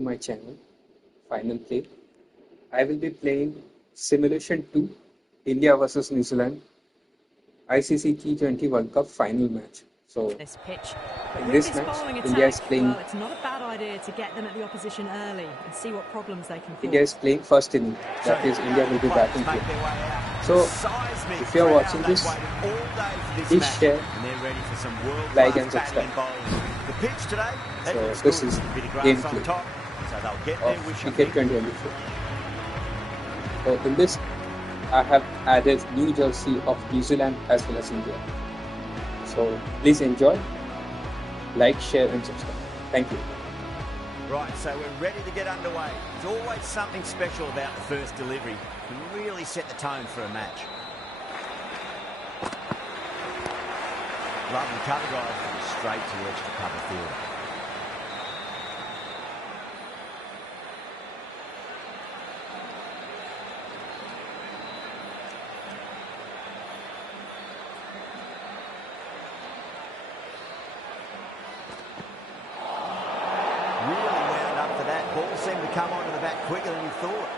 my channel, Final Play. I will be playing Simulation 2, India versus New Zealand, ICC T20 World Cup final match. So, this pitch. in this match, India is playing. Well, it's not a bad idea to get them at the opposition early and see what problems they can cause. India is playing first inning. That is, India will be batting here. So, if you are watching this, please share, like and subscribe. So, this is gameplay of Cricket 2024. So, in this, I have added new jersey of New Zealand as well as India. So, please enjoy, like, share and subscribe. Thank you. Right, so we're ready to get underway. There's always something special about the first delivery. It can really set the tone for a match. Lovely cover drive, straight towards the cover field. Ball seemed to come onto the bat quicker than he thought.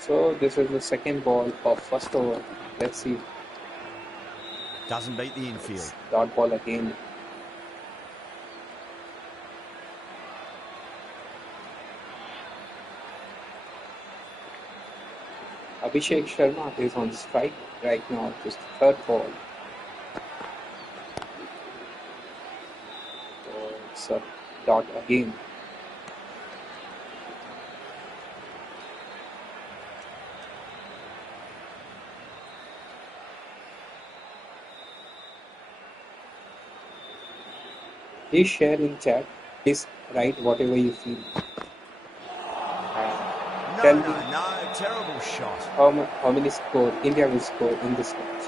So this is the second ball of first over. Let's see. Doesn't beat the infield. Dot ball again. Abhishek Sharma is on strike right now, just third ball. So it's a dot again. Please share in chat. Please write whatever you feel. Tell me terrible shot. How many score India will score in this match.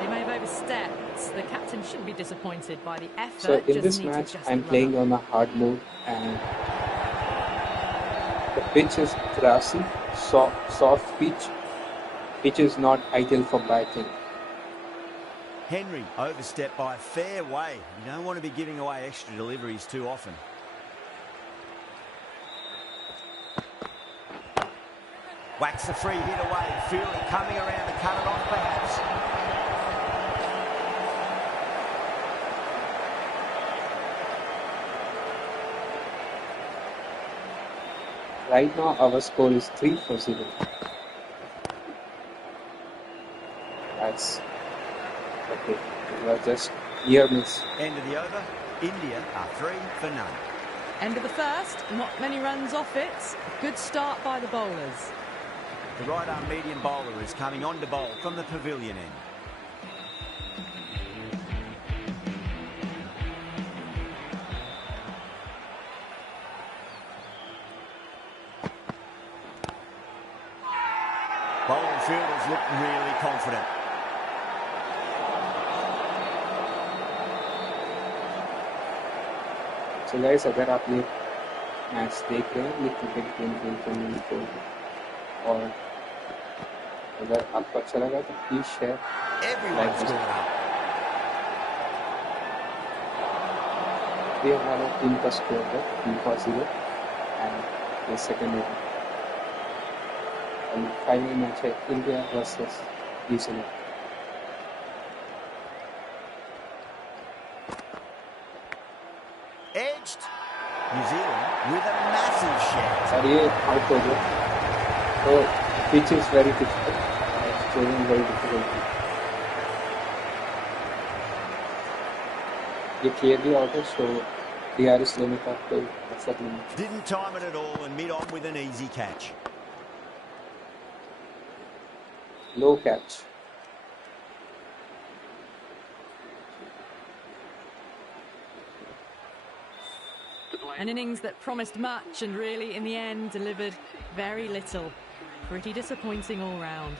They may have overstepped. The captain shouldn't be disappointed by the effort. So in this match, I'm playing on a hard mode, and the pitch is grassy, soft pitch. Pitch is not ideal for batting. Henry overstepped by a fair way. You don't want to be giving away extra deliveries too often. Whacks the free hit away. Fielder coming around to cut it off perhaps. Right now our score is 3-0. That's okay. It was just near miss. End of the over. India are 3 for none. End of the first. Not many runs off it. Good start by the bowlers. The right arm medium bowler is coming on to bowl from the pavilion end. Bowling fielders look really confident. So guys, अगर आप ये match देख रहे हैं, ये cricket game खेलते हैं तो, और अगर आपको अच्छा लगा तो प्लीज शेयर, लाइक। ये हमारा टीम का स्कोर है 3-0 एंड ये सेकंड ओवर और फाइनल मैच है India versus New Zealand. Edged. New Zealand with a massive shot. और ये आउट हो गया, तो pitch is very difficult, scoring very difficult. ये क्लियरली आउट है, सो DRS लेने का कोई मतलब नहीं। Didn't time it at all and mid on with an easy catch. Low catch. An innings that promised much and really, in the end, delivered very little. Pretty disappointing all round.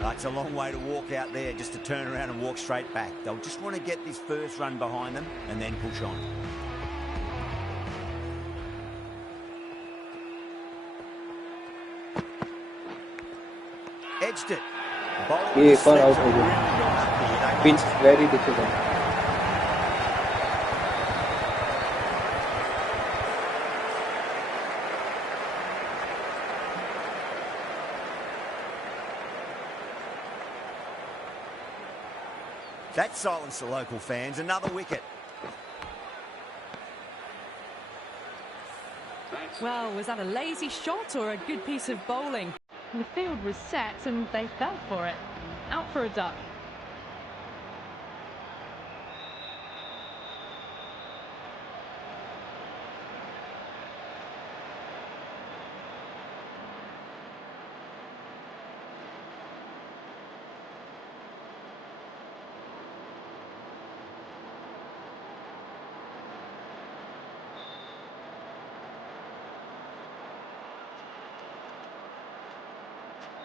It's a long way to walk out there just to turn around and walk straight back. They'll just want to get this first run behind them and then push on. Edged it. Yeah, far out again. Pitch very difficult. That silenced the local fans. Another wicket. Well, was that a lazy shot or a good piece of bowling? The field was set and they fell for it. Out for a duck.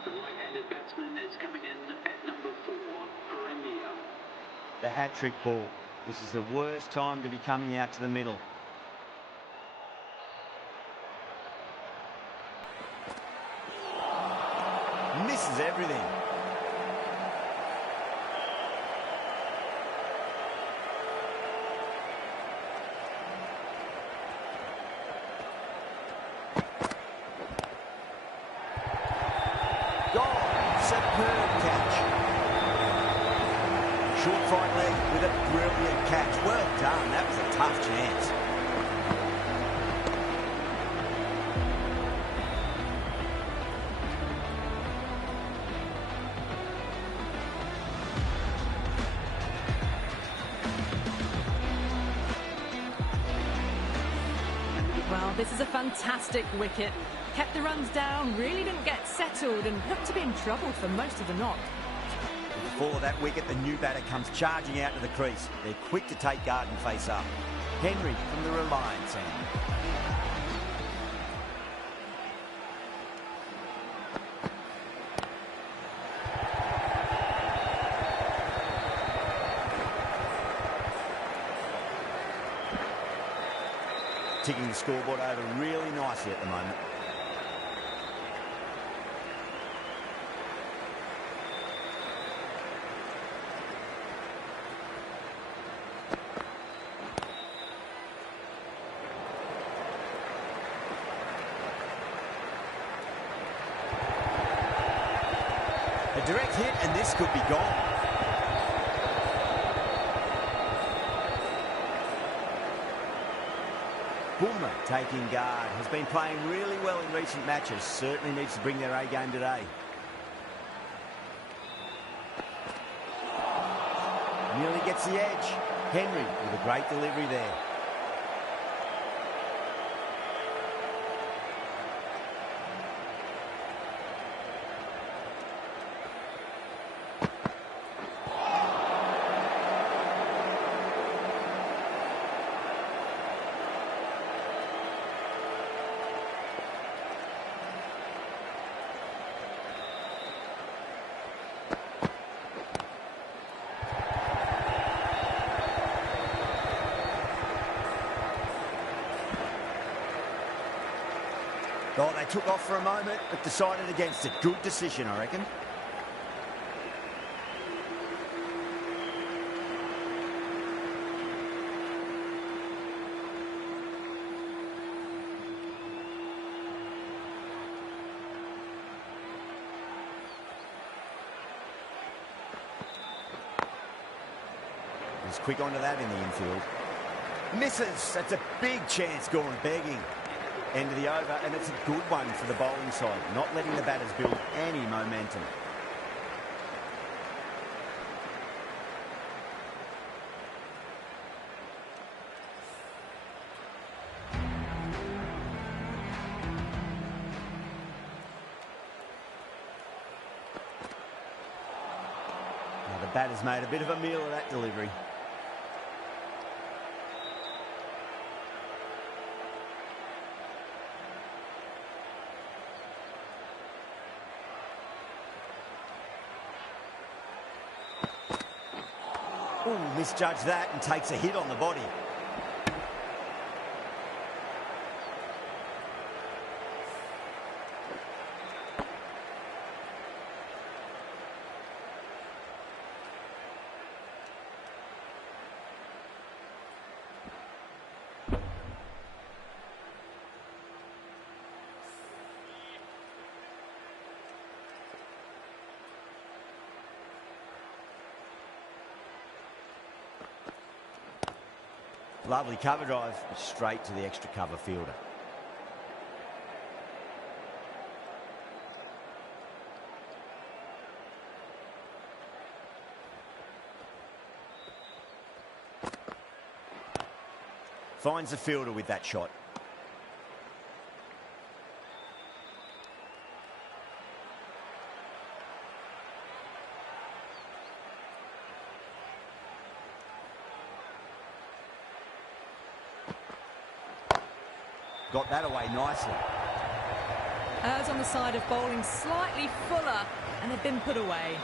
The right-handed batsman is coming in at number 4, Premier. The hat-trick ball. This is the worst time to be coming out to the middle. Misses everything. Superb catch. Short right leg with a brilliant catch. Well done. That was a tough chance. Well, this is a fantastic wicket. Kept the runs down, really didn't get settled and looked to be in trouble for most of the knock. Before that wicket, the new batter comes charging out to the crease. They're quick to take guard and face up. Henry from the Reliance end. Ticking the scoreboard over really nicely at the moment. A direct hit and this could be gone. Boomer taking guard. Has been playing really well in recent matches. Certainly needs to bring their A game today. Nearly gets the edge. Henry with a great delivery there. Oh, they took off for a moment, but decided against it. Good decision, I reckon. He's quick onto that in the infield. Misses. That's a big chance going begging. End of the over, and it's a good one for the bowling side, not letting the batters build any momentum. Now the batter's made a bit of a meal of that delivery. Oh, misjudged that and takes a hit on the body. Lovely cover drive, straight to the extra cover fielder. Finds the fielder with that shot. Got that away nicely. As on the side of bowling slightly fuller, and they've been put away.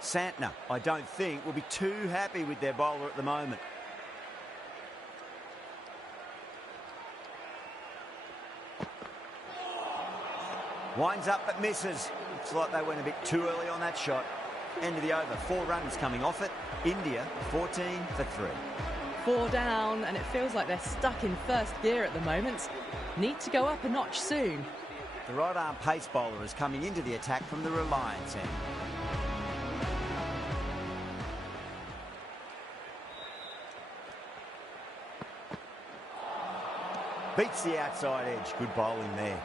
Santner, I don't think, will be too happy with their bowler at the moment. Winds up but misses. Looks like they went a bit too early on that shot. End of the over. 4 runs coming off it. India 14 for 3. 4 down, and it feels like they're stuck in first gear at the moment. Need to go up a notch soon. The right arm pace bowler is coming into the attack from the Reliance end. Beats the outside edge. Good bowling there.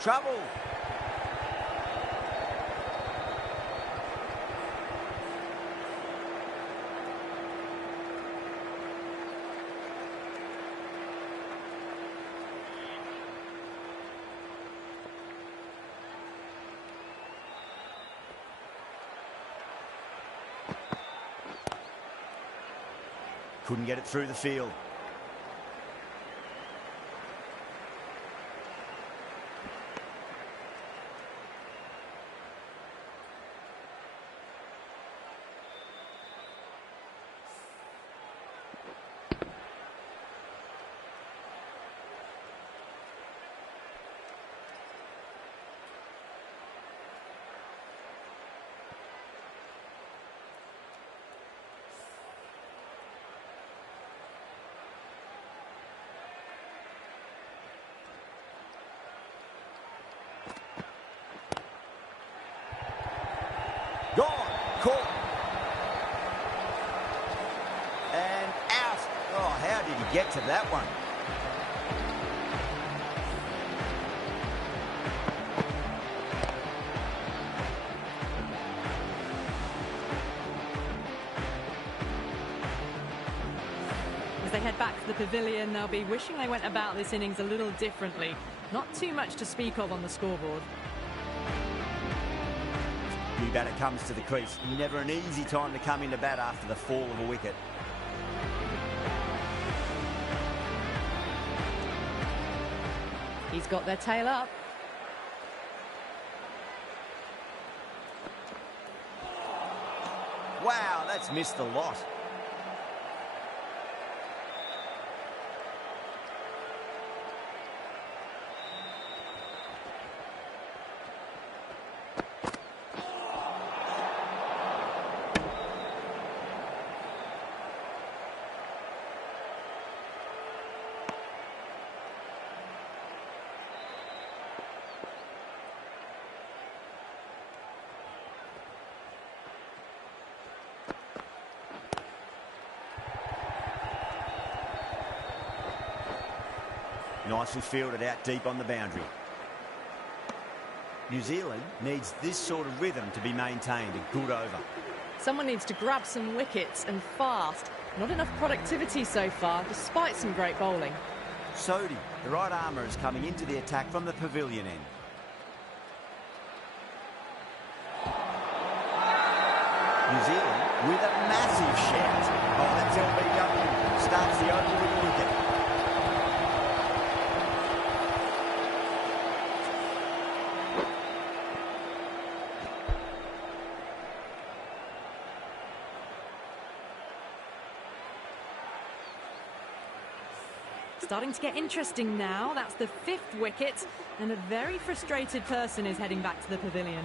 Trouble. Couldn't get it through the field. Gone, caught, and out. Oh, how did he get to that one? As they head back to the pavilion, they'll be wishing they went about this innings a little differently. Not too much to speak of on the scoreboard. New batter comes to the crease. Never an easy time to come into bat after the fall of a wicket. He's got their tail up. Wow, that's missed a lot. Nicely fielded out deep on the boundary. New Zealand needs this sort of rhythm to be maintained. A good over. Someone needs to grab some wickets and fast. Not enough productivity so far, despite some great bowling. Sodhi, the right armour, is coming into the attack from the pavilion end. New Zealand with a massive shout. Oh, that's LBW. Starts the over with a wicket. Starting to get interesting now. That's the 5th wicket, and a very frustrated person is heading back to the pavilion.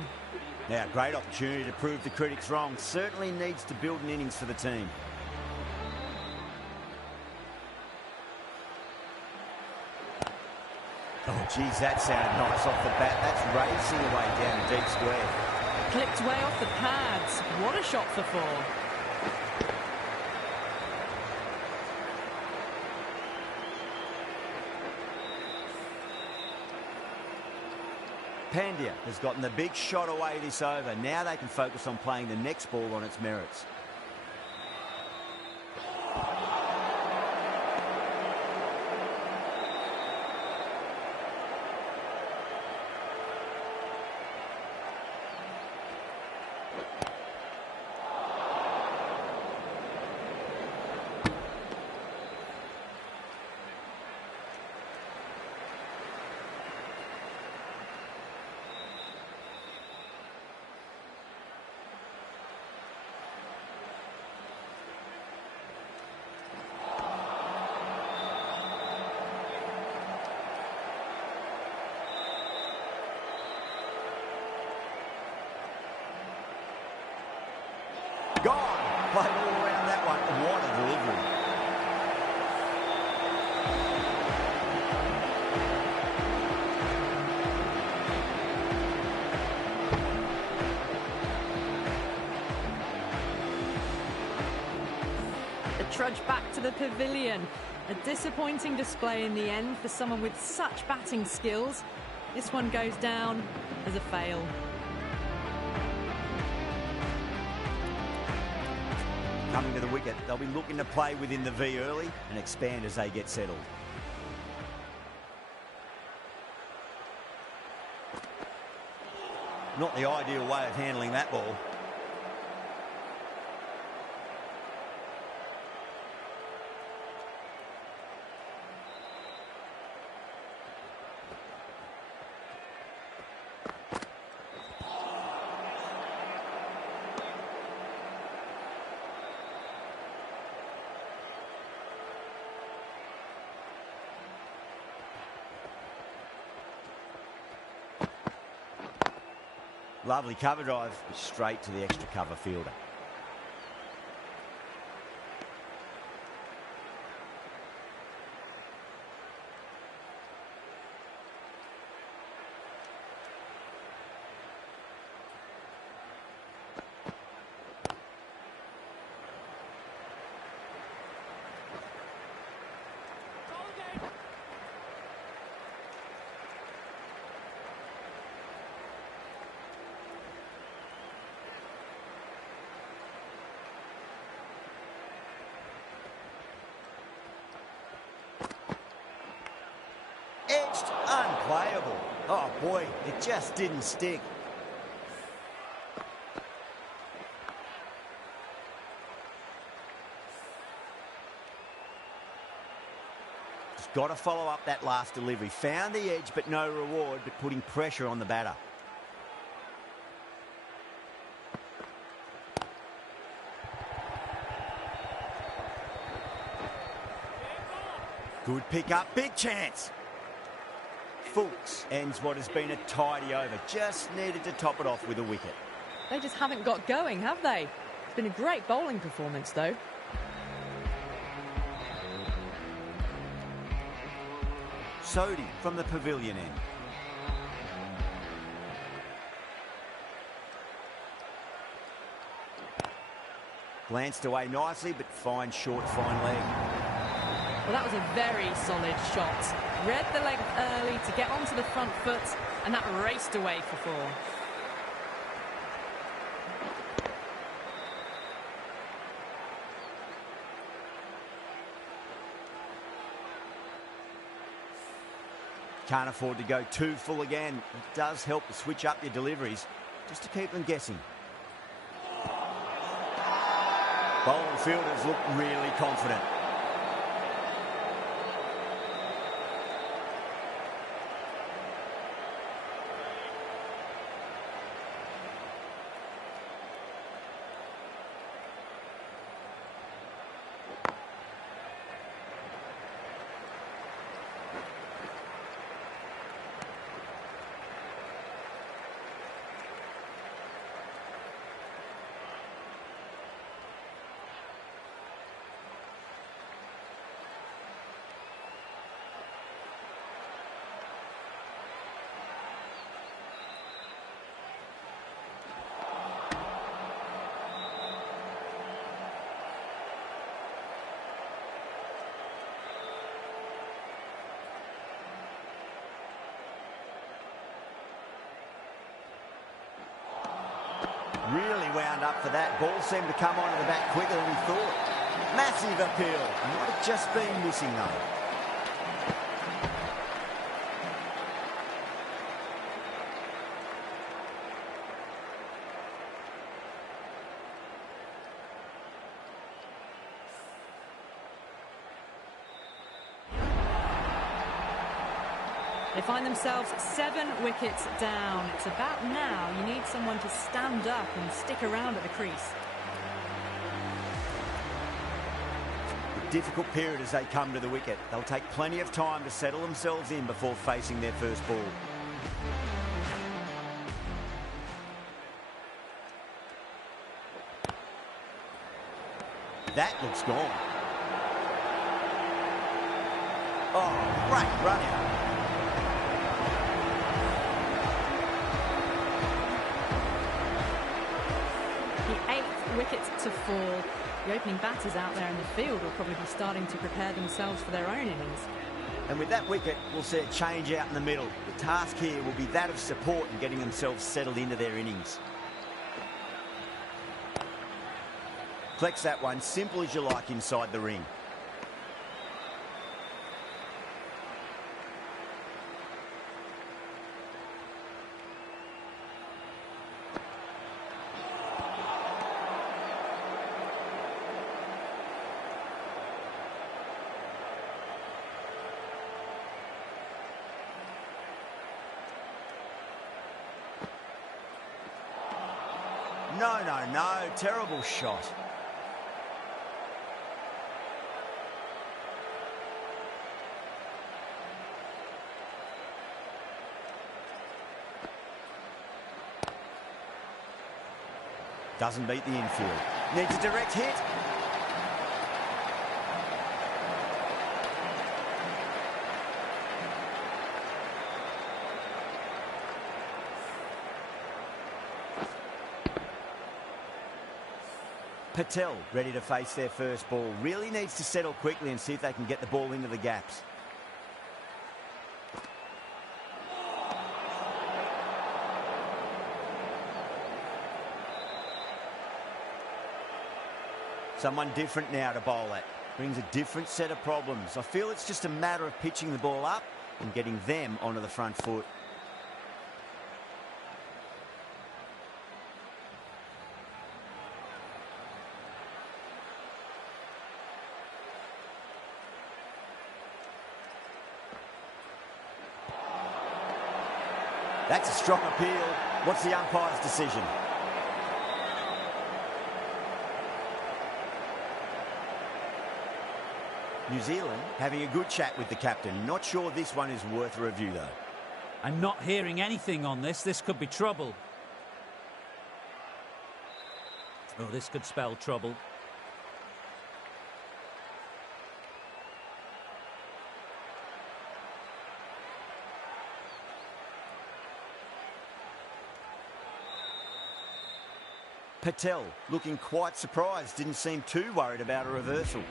Now, great opportunity to prove the critics wrong. Certainly needs to build an innings for the team. Oh, geez, that sounded nice off the bat. That's racing away down a deep square. Clipped way off the pads. What a shot for 4. Pandya has gotten the big shot away this over. Now they can focus on playing the next ball on its merits. Gone. Played all around that one. What a delivery. The trudge back to the pavilion. A disappointing display in the end for someone with such batting skills. This one goes down as a fail. Coming to the wicket, they'll be looking to play within the V early and expand as they get settled. Not the ideal way of handling that ball. Lovely cover drive, straight to the extra cover fielder. Edged, unplayable. Oh boy, it just didn't stick. Just got to follow up that last delivery. Found the edge, but no reward, but putting pressure on the batter. Good pick up, big chance. Fulks ends what has been a tidy over. Just needed to top it off with a wicket. They just haven't got going, have they? It's been a great bowling performance, though. Sodhi from the pavilion end. Glanced away nicely, but fine short, fine leg. Well, that was a very solid shot. Read the leg early to get onto the front foot, and that raced away for 4. Can't afford to go too full again. It does help to switch up your deliveries just to keep them guessing. Bowling fielders look really confident. Really wound up for that. Ball seemed to come onto the bat quicker than he thought. Massive appeal. Might have just been missing though. They find themselves 7 wickets down. It's about now you need someone to stand up and stick around at the crease. A difficult period as they come to the wicket. They'll take plenty of time to settle themselves in before facing their first ball. That looks gone. Oh, great run out. The 8th wicket to fall. The opening batters out there in the field will probably be starting to prepare themselves for their own innings. And with that wicket, we'll see a change out in the middle. The task here will be that of support and getting themselves settled into their innings. Flex that one, simple as you like inside the ring. No, no, no. Terrible shot. Doesn't beat the infield. Needs a direct hit. Patel ready to face their first ball. Really needs to settle quickly and see if they can get the ball into the gaps. Someone different now to bowl at. Brings a different set of problems. I feel it's just a matter of pitching the ball up and getting them onto the front foot. That's a strong appeal. What's the umpire's decision? New Zealand having a good chat with the captain. Not sure this one is worth a review though. I'm not hearing anything on this. This could be trouble. Oh, this could spell trouble. Patel looking quite surprised. Didn't seem too worried about a reversal.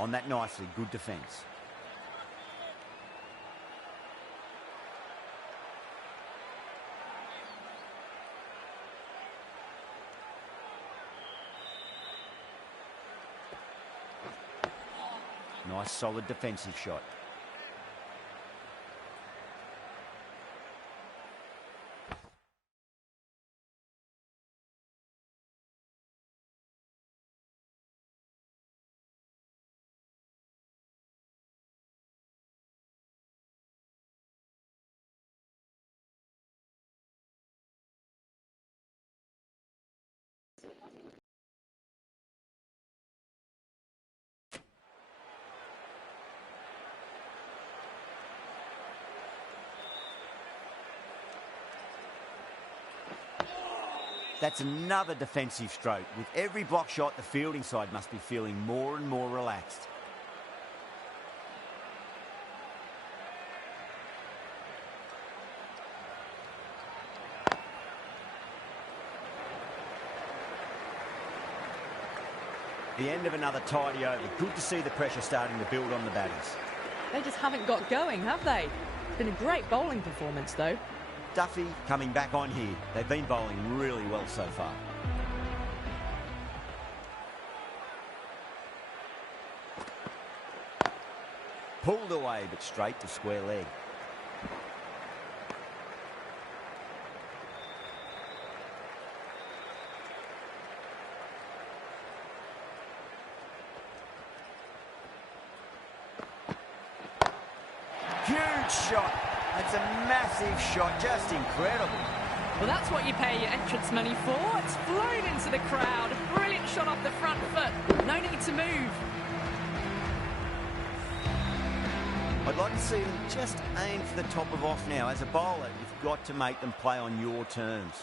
on that nicely. Good defence. Nice, solid defensive shot. That's another defensive stroke. With every block shot, the fielding side must be feeling more and more relaxed. The end of another tidy over. Good to see the pressure starting to build on the batters. They just haven't got going, have they? It's been a great bowling performance, though. Duffy coming back on here. They've been bowling really well so far. Pulled away, but straight to square leg. Huge shot. It's a massive shot, just incredible. Well, that's what you pay your entrance money for. It's flown into the crowd. A brilliant shot off the front foot. No need to move. I'd like to see them just aim for the top of off now. As a bowler, you've got to make them play on your terms.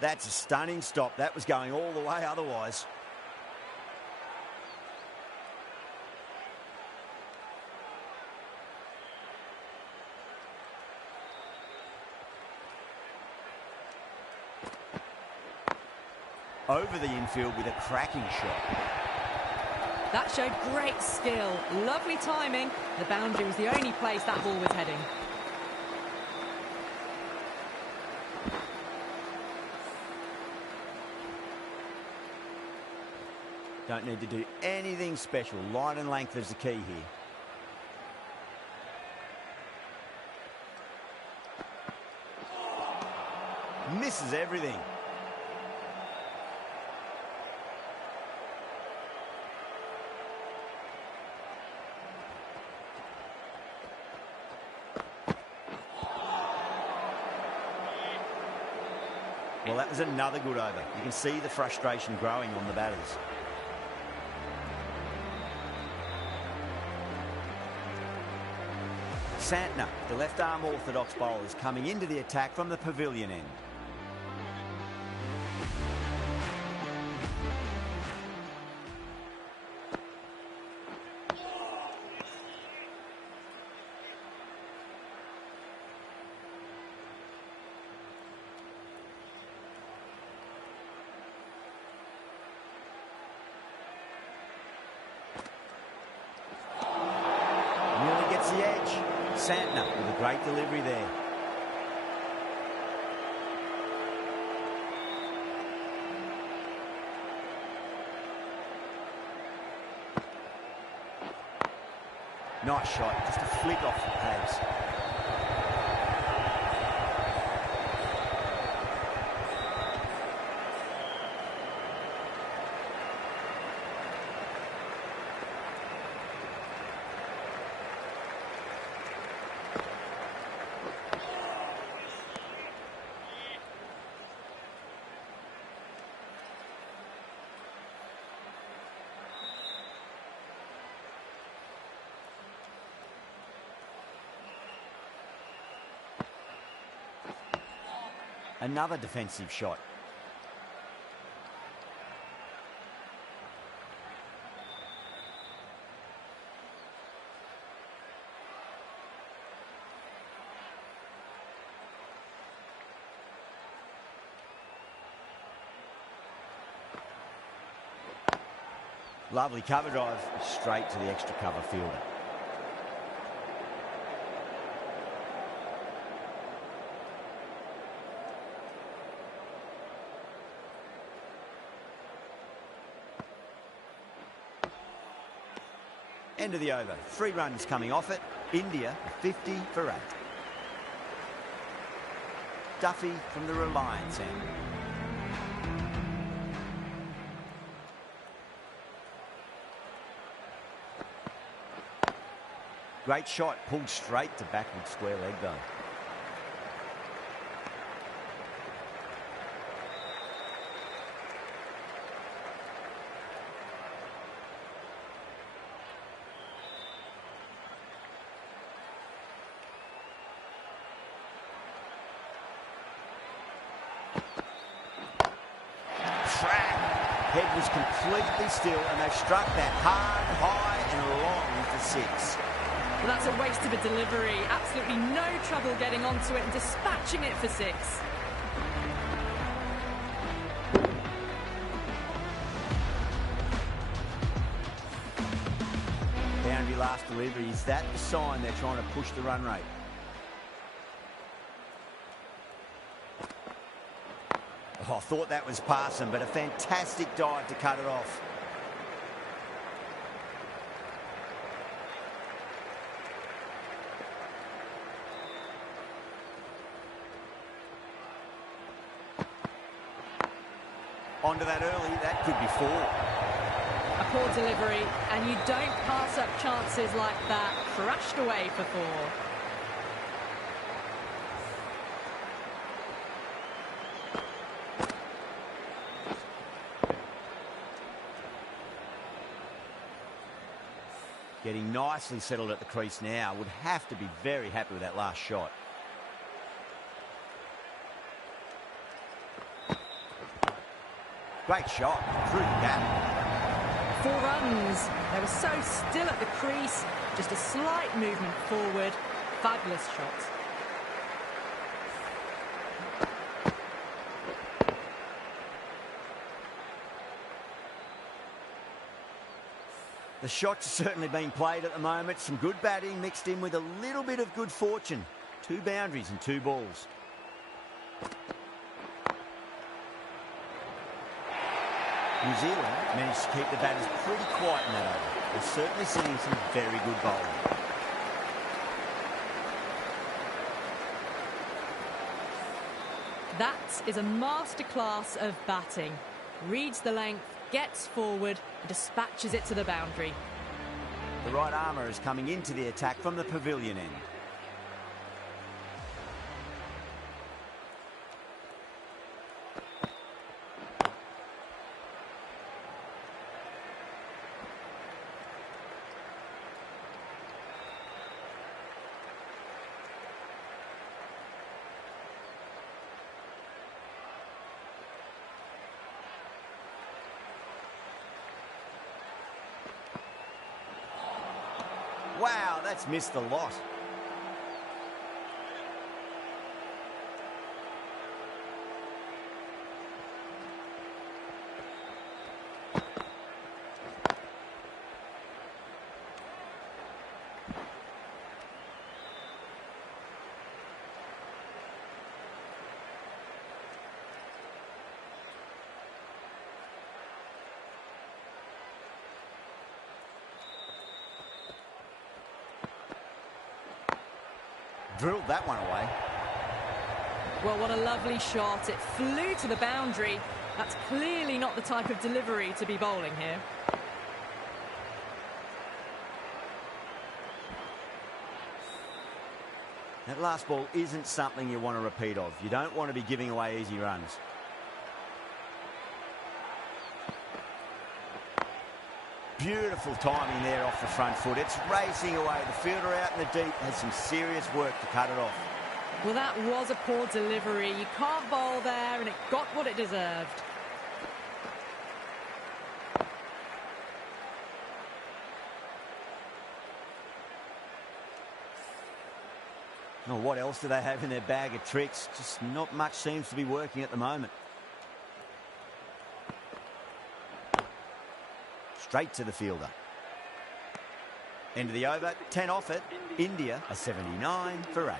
That's a stunning stop. That was going all the way otherwise. Over the infield with a cracking shot. That showed great skill. Lovely timing. The boundary was the only place that ball was heading. Don't need to do anything special. Line and length is the key here. Misses everything. Well, that was another good over. You can see the frustration growing on the batters. Santner, the left-arm orthodox bowler, is coming into the attack from the pavilion end. The edge. Santner with a great delivery there. Nice shot, just a flick off the pads. Another defensive shot. Lovely cover drive, straight to the extra cover fielder. End of the over. 3 runs coming off it. India 50 for 8. Duffy from the Reliance end. Great shot, pulled straight to backward square leg though. Head was completely still and they struck that hard, high and long for 6. Well, that's a waste of a delivery. Absolutely no trouble getting onto it and dispatching it for 6. Boundary last delivery. Is that the sign they're trying to push the run rate? Oh, I thought that was passing, but a fantastic dive to cut it off. Onto that early, that could be 4. A poor delivery, and you don't pass up chances like that. Crushed away for 4. Getting nicely settled at the crease now. Would have to be very happy with that last shot. Great shot through the gap. 4 runs. They were so still at the crease. Just a slight movement forward. Fabulous shot. The shots are certainly being played at the moment. Some good batting mixed in with a little bit of good fortune. 2 boundaries and 2 balls. New Zealand managed to keep the batters pretty quiet in that over. They're certainly seeing some very good bowling. That is a masterclass of batting. Reads the length, gets forward, and dispatches it to the boundary. The right armour is coming into the attack from the pavilion end. Wow, that's missed a lot. Drilled that one away. Well, what a lovely shot. It flew to the boundary. That's clearly not the type of delivery to be bowling here. That last ball isn't something you want to repeat of. You don't want to be giving away easy runs. Beautiful timing there off the front foot. It's racing away. The fielder out in the deep has some serious work to cut it off. Well, that was a poor delivery. You can't bowl there, and it got what it deserved. Oh, what else do they have in their bag of tricks? Just not much seems to be working at the moment. straight to the fielder. End of the over, 10 off it. India a 79 for 8.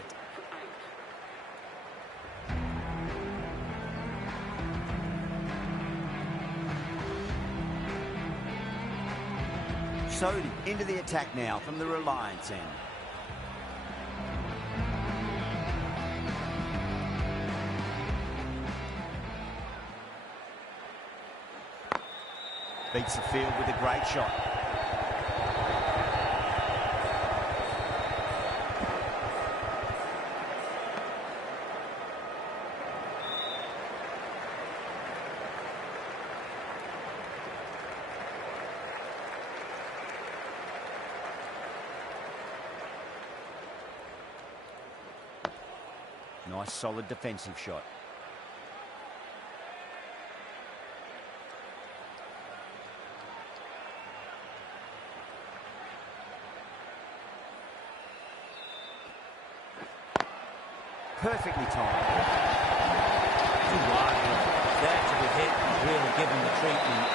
Sodhi into the attack now from the Reliance end. Beats the field with a great shot. Nice solid defensive shot. Perfectly timed. Too wide. There to be hit and really given the treatment.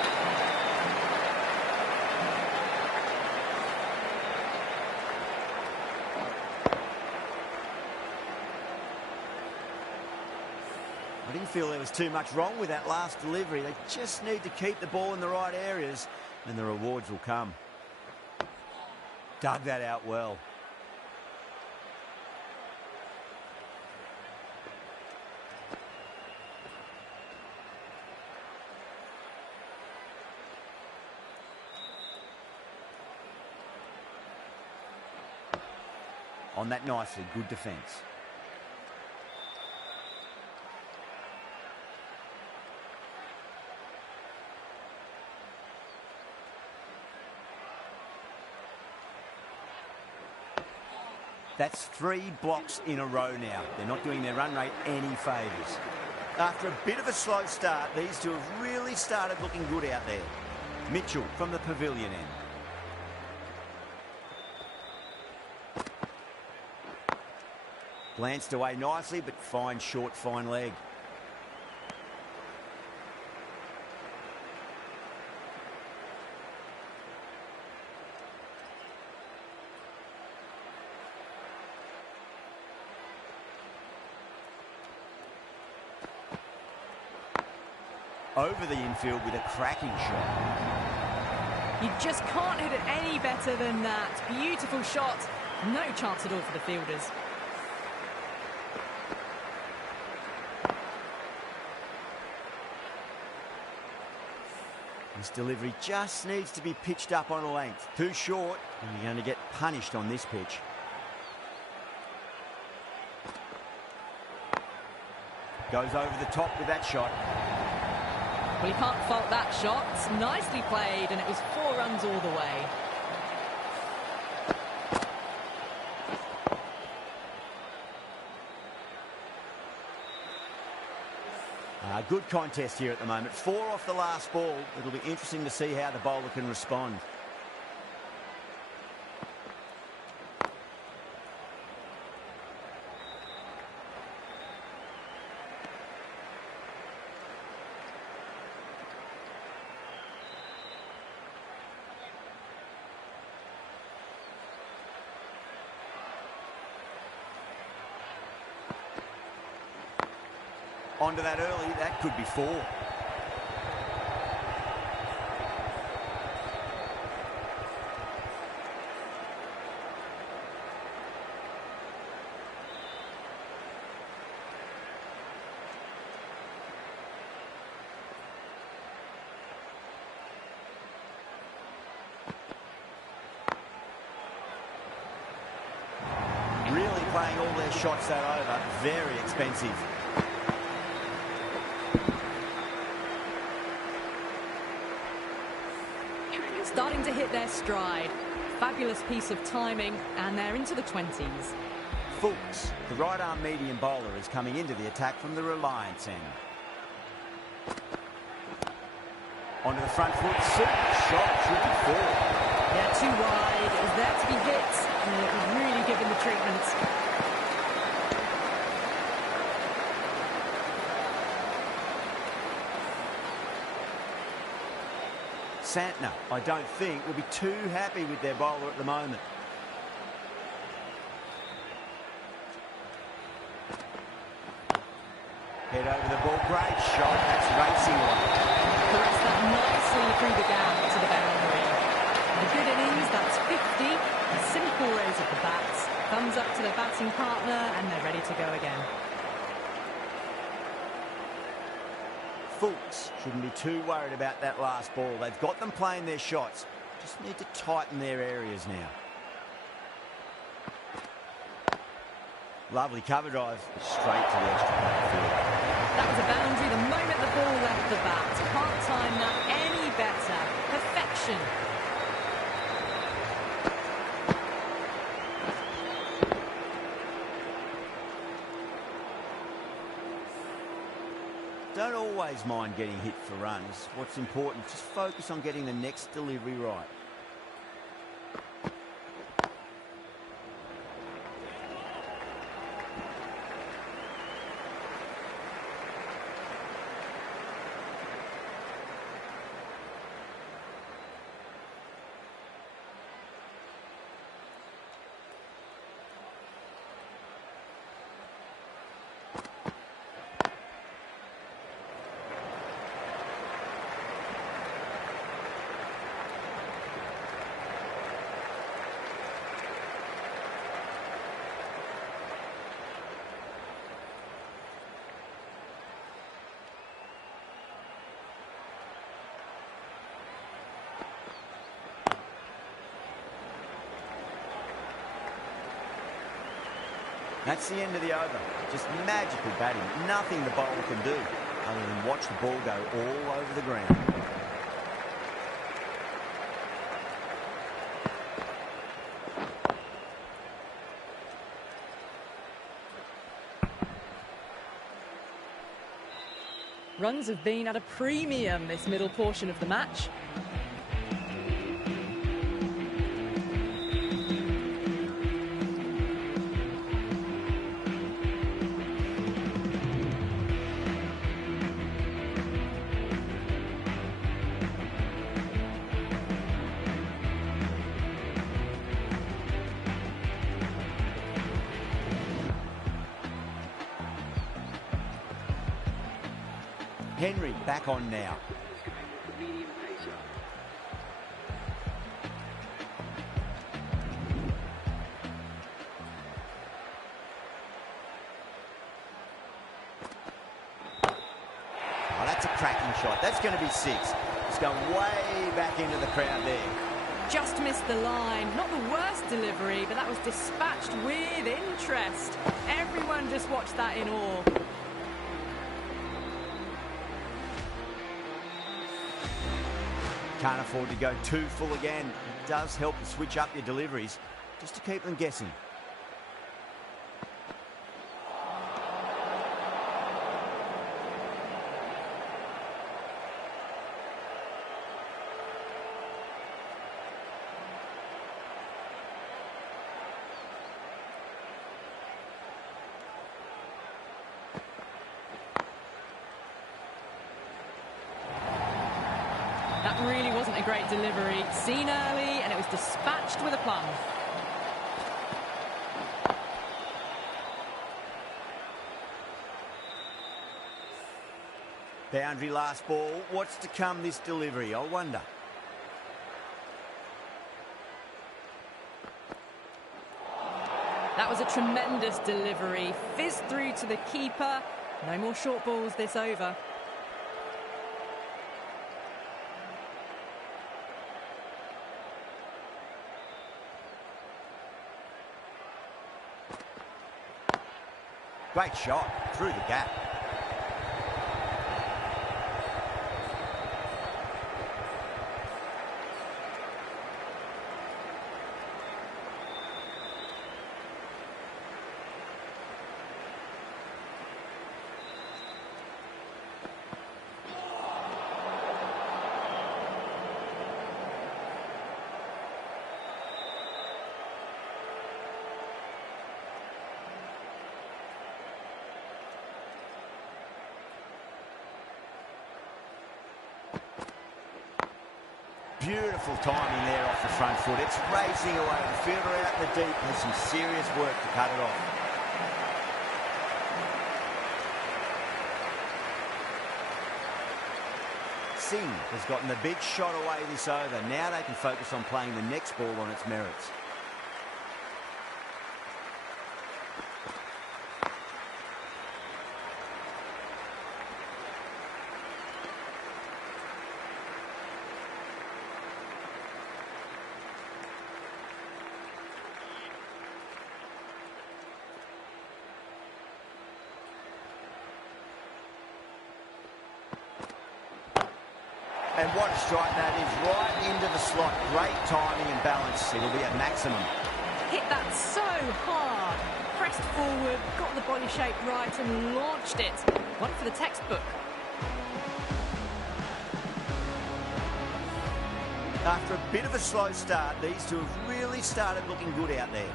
I didn't feel there was too much wrong with that last delivery. They just need to keep the ball in the right areas and the rewards will come. Dug that out well. On that nicely, good defence. That's 3 blocks in a row now. They're not doing their run rate any favours. After a bit of a slow start, these two have really started looking good out there. Mitchell from the pavilion end. Glanced away nicely, but fine short, fine leg. Over the infield with a cracking shot. You just can't hit it any better than that. Beautiful shot. No chance at all for the fielders. This delivery just needs to be pitched up on a length. Too short, and you're going to get punished on this pitch. Goes over the top with that shot. Well, you can't fault that shot. Nicely played, and it was 4 runs all the way. Good contest here at the moment. 4 off the last ball. It'll be interesting to see how the bowler can respond. Onto that early, that could be 4. Really playing all their shots that over, very expensive. Starting to hit their stride. Fabulous piece of timing, and they're into the 20s. Fuchs, the right-arm medium bowler, is coming into the attack from the Reliance end. Onto the front foot, super shot, should be 4. Yeah, too wide. It was there to be hit, and it was really given the treatment. Santner, I don't think, will be too happy with their bowler at the moment. Head over the ball, great shot, that's racing away. Caress that nicely through the gap to the boundary. A good innings, that's 50. A simple raise of the bats. Thumbs up to the batting partner, and they're ready to go again. Fulks shouldn't be too worried about that last ball. They've got them playing their shots. Just need to tighten their areas now. Lovely cover drive, straight to the extra point field. That was a boundary the moment the ball left the bat. Can't time that any better. Perfection. Don't always mind getting hit for runs. What's important, just focus on getting the next delivery right. That's the end of the over. Just magical batting. Nothing the bowler can do other than watch the ball go all over the ground. Runs have been at a premium this middle portion of the match. Henry back on now. Medium pacer. Oh, that's a cracking shot. That's going to be 6. It's going way back into the crowd there. Just missed the line. Not the worst delivery, but that was dispatched with interest. Everyone just watched that in awe. Can't afford to go too full again. It does help to switch up your deliveries just to keep them guessing. That really wasn't a great delivery. Seen early, and it was dispatched with a plum. Boundary last ball. What's to come this delivery, I wonder. That was a tremendous delivery. Fizzed through to the keeper. No more short balls this over. Great shot through the gap. Beautiful timing there off the front foot. It's racing away. The fielder out in the deep has some serious work to cut it off. Singh has gotten the big shot away this over. Now they can focus on playing the next ball on its merits. And what a strike that is, right into the slot. Great timing and balance. It'll be at maximum. Hit that so hard. Pressed forward, got the body shape right and launched it. One for the textbook. After a bit of a slow start, these two have really started looking good out there.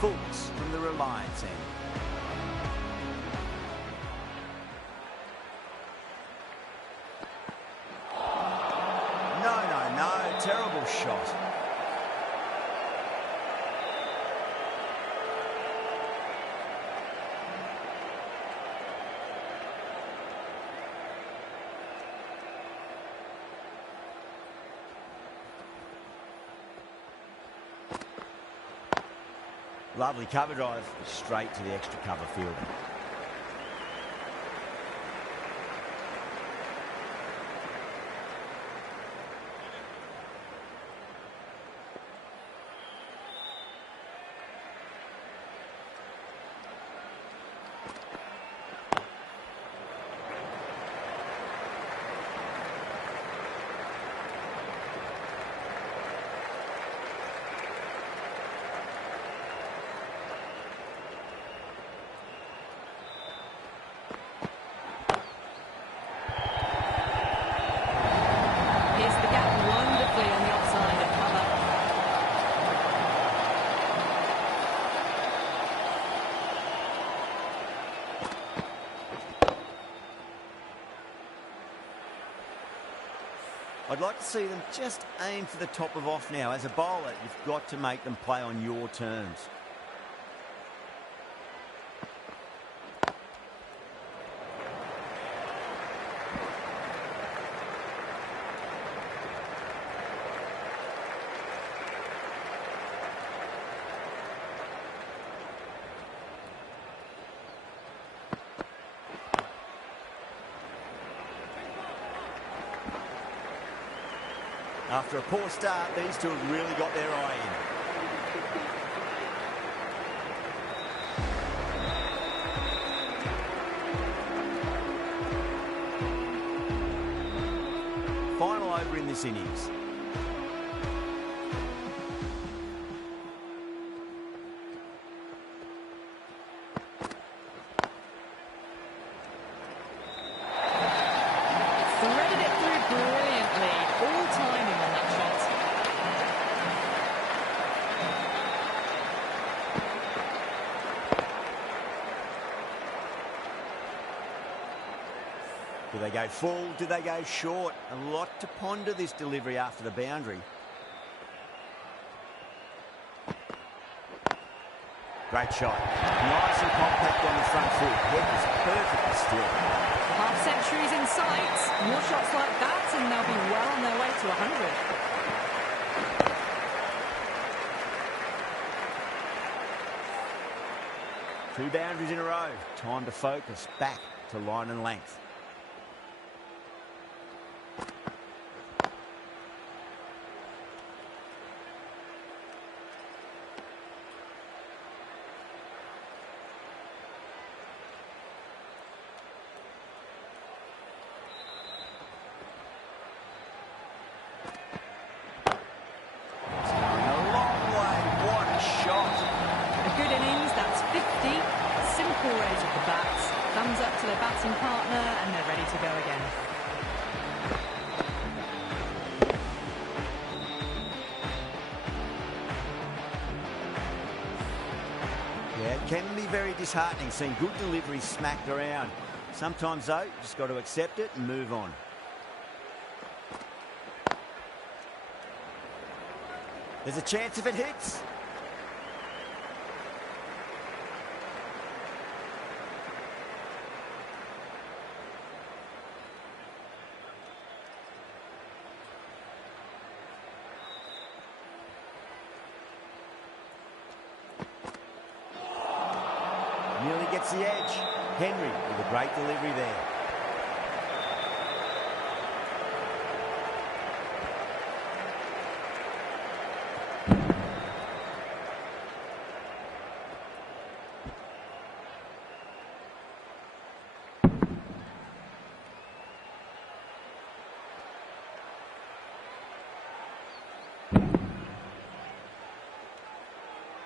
Fultz from the Reliance end. No, terrible shot. Lovely cover drive, straight to the extra cover field. I'd like to see them just aim for the top of off now. As a bowler, you've got to make them play on your terms. After a poor start, these two have really got their eye in. Final over in this innings. Threaded it through brilliantly. All timing on that shot. Do they go full? Do they go short? A lot to ponder this delivery after the boundary. Great shot. Nice and compact on the front foot. Head is perfectly still. Half centuries in sight. More shots like that and they'll be well on their way to 100. Two boundaries in a row. Time to focus back to line and length. Raise of the bats, thumbs up to their batting partner, and they're ready to go again. Yeah, it can be very disheartening seeing good deliveries smacked around. Sometimes, though, you just got to accept it and move on. There's a chance if it hits. Nearly gets the edge. Henry with a great delivery there.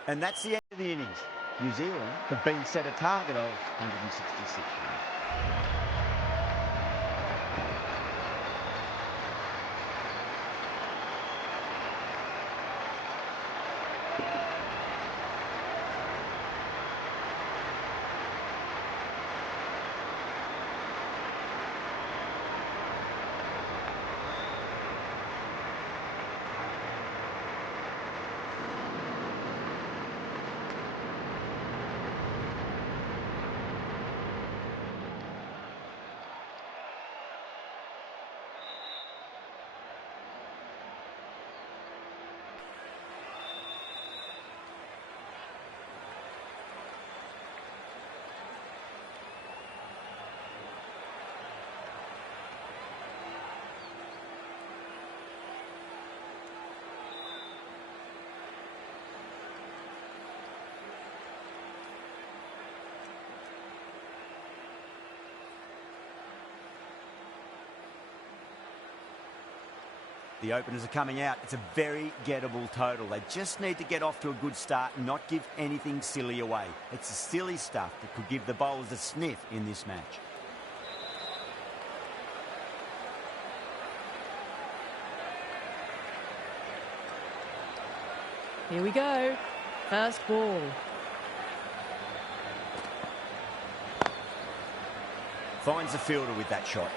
And that's the end of the innings. New Zealand have been set a target of 166 runs. The openers are coming out. It's a very gettable total. They just need to get off to a good start and not give anything silly away. It's the silly stuff that could give the bowlers a sniff in this match. Here we go. First ball. Finds the fielder with that shot.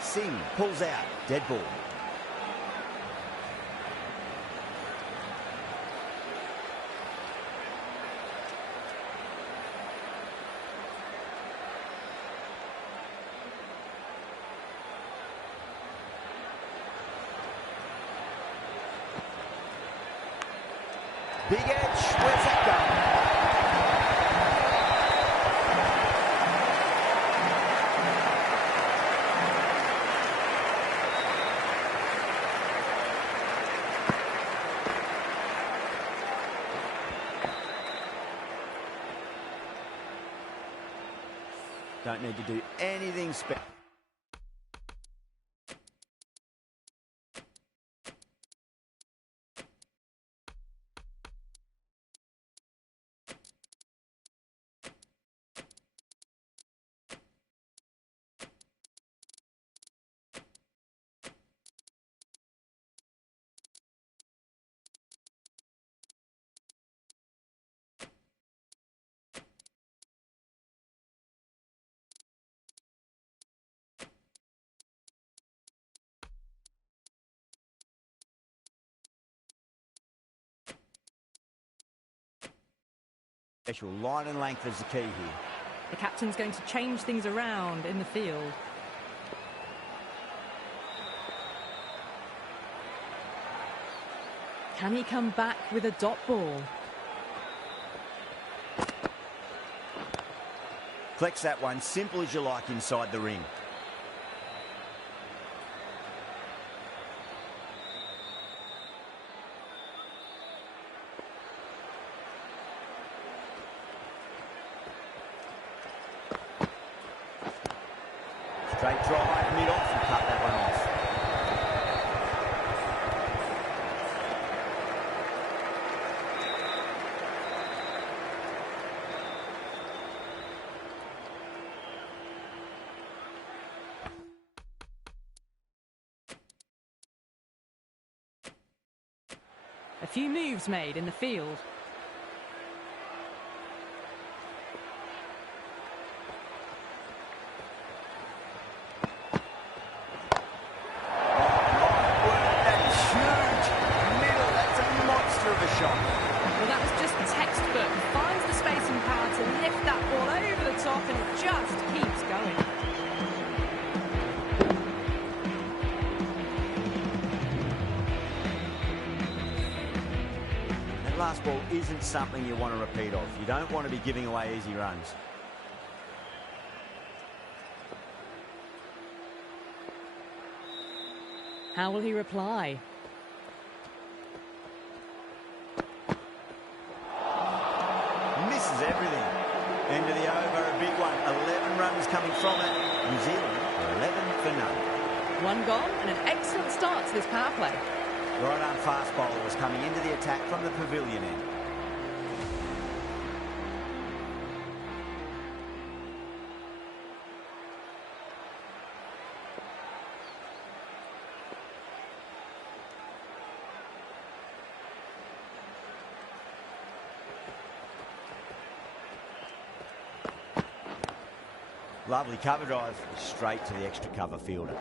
Singh pulls out. Dead ball. Big edge. Where's that going? Don't need to do anything special. Line and length is the key here. The captain's going to change things around in the field. Can he come back with a dot ball? Collects that one, simple as you like, inside the ring. Straight drive, mid-off, and cut that one off. A few moves made in the field. Well, that was just textbook. Finds the space and power to lift that ball over the top, and it just keeps going. That last ball isn't something you want to repeat of. You don't want to be giving away easy runs. How will he reply? Misses everything. End of the over, a big one. 11 runs coming from it. New Zealand, 11 for none. One gone and an excellent start to this power play. The right-arm fast bowler was coming into the attack from the pavilion end. Lovely cover drive, straight to the extra cover fielder.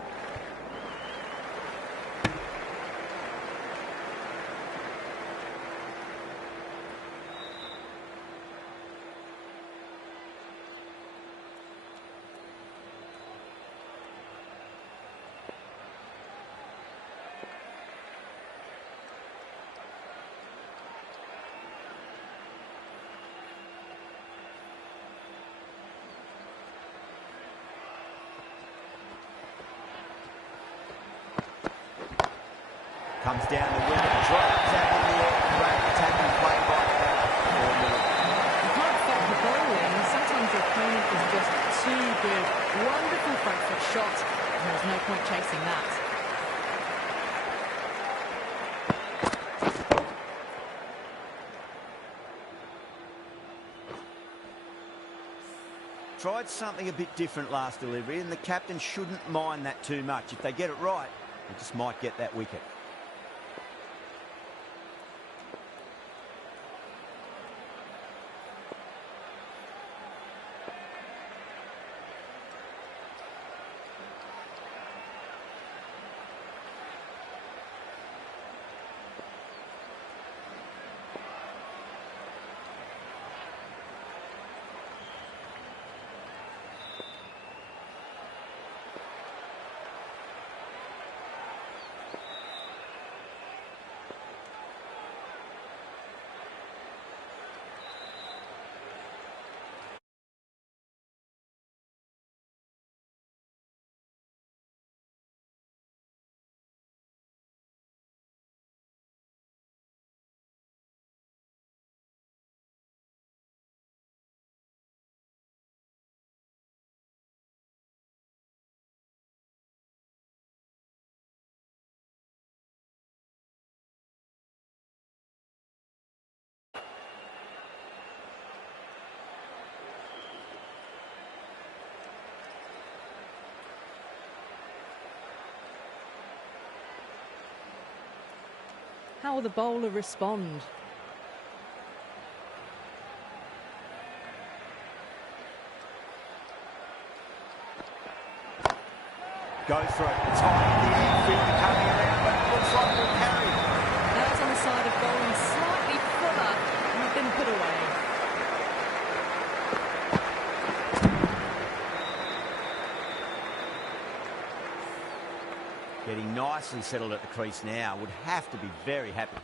Comes down the wicket, drives out in the air, great attacking play by You can't fault the bowling. Sometimes your opponent is just too good. Wonderful front foot shot, and there's no point chasing that. Tried something a bit different last delivery, and the captain shouldn't mind that too much. If they get it right, they just might get that wicket. How will the bowler respond? Go for it. Top of the infield coming around, but it looks like we'll carry. That's on the side of bowling slightly fuller and have been put away. Getting nicely settled at the crease now. Would have to be very happy.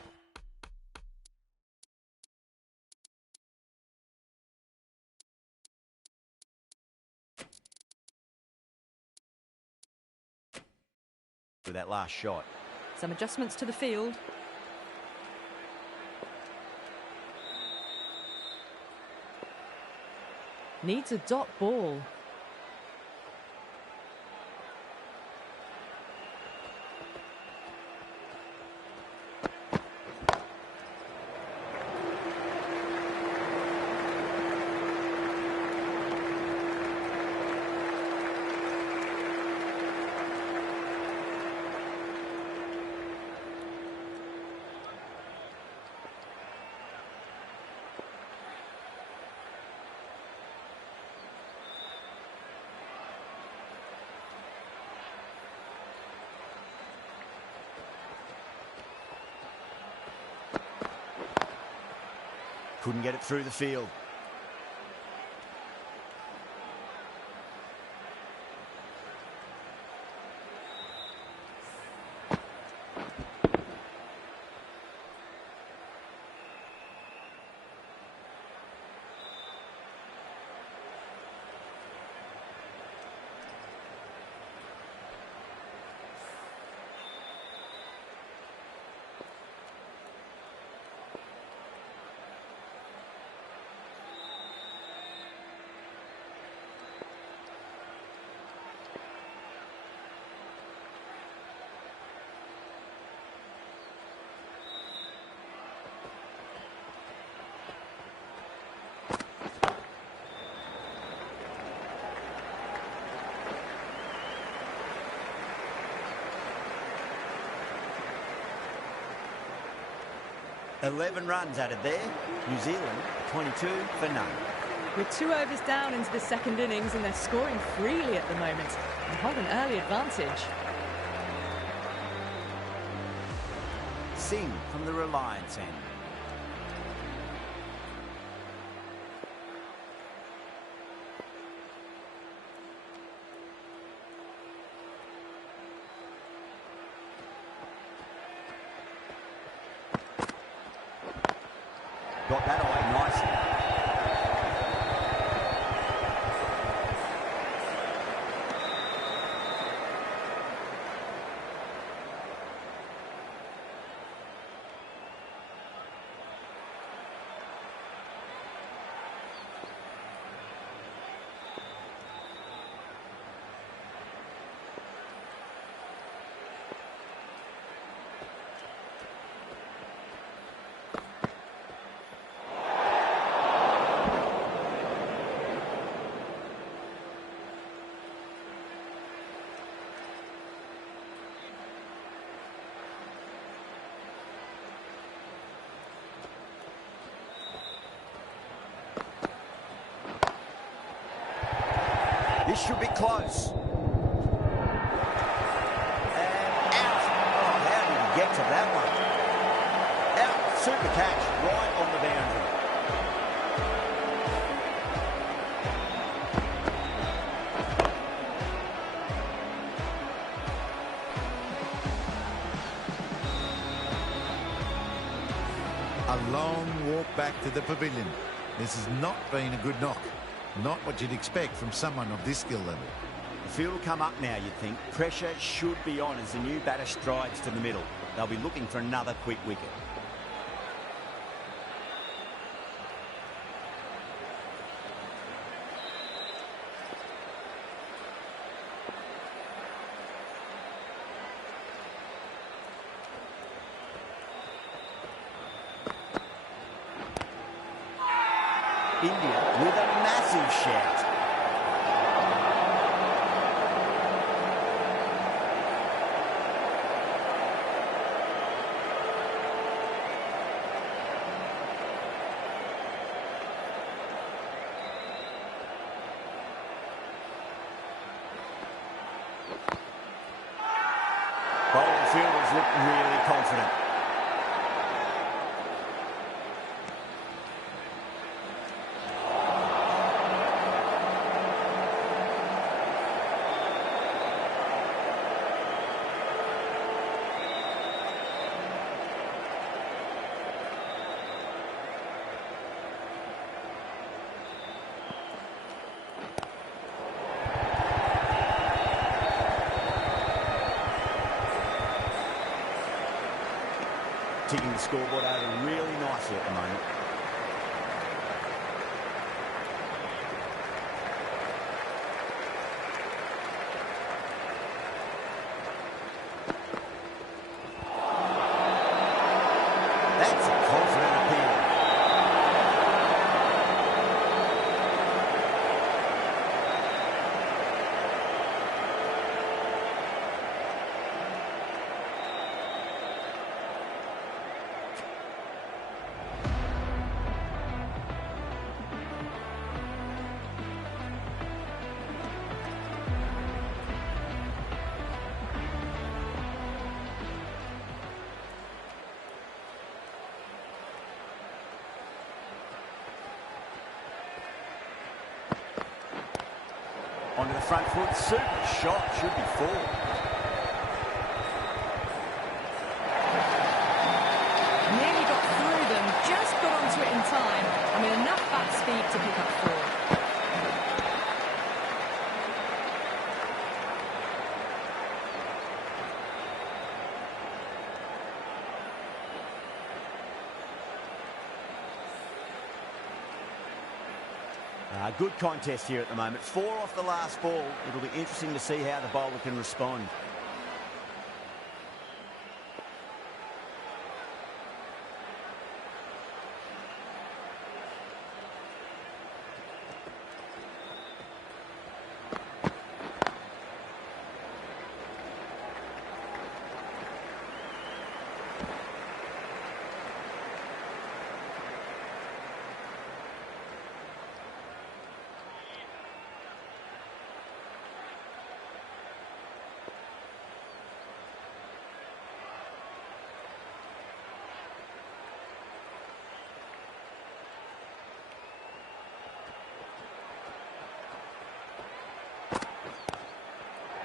with that last shot. Some adjustments to the field. Needs a dot ball. Couldn't get it through the field. "11 runs added there. New Zealand 22 for none. With 2 overs down into the second innings and they're scoring freely at the moment and hold an early advantage. Singh from the Reliance end. Got that away nicely. This should be close. And out. Oh, how did he get to that one? Out. Super catch right on the boundary. A long walk back to the pavilion. This has not been a good knock. Not what you'd expect from someone of this skill level. The field will come up now, you'd think. Pressure should be on as the new batter strides to the middle. They'll be looking for another quick wicket. India with a massive shout. Bowling fielders look really confident. ticking the scoreboard over really nicely at the moment. That's a confident appeal. Onto the front foot, super shot, should be four. Nearly got through them, just got onto it in time. I mean, enough bat speed to pick up four. Good contest here at the moment. 4 off the last ball. It'll be interesting to see how the bowler can respond.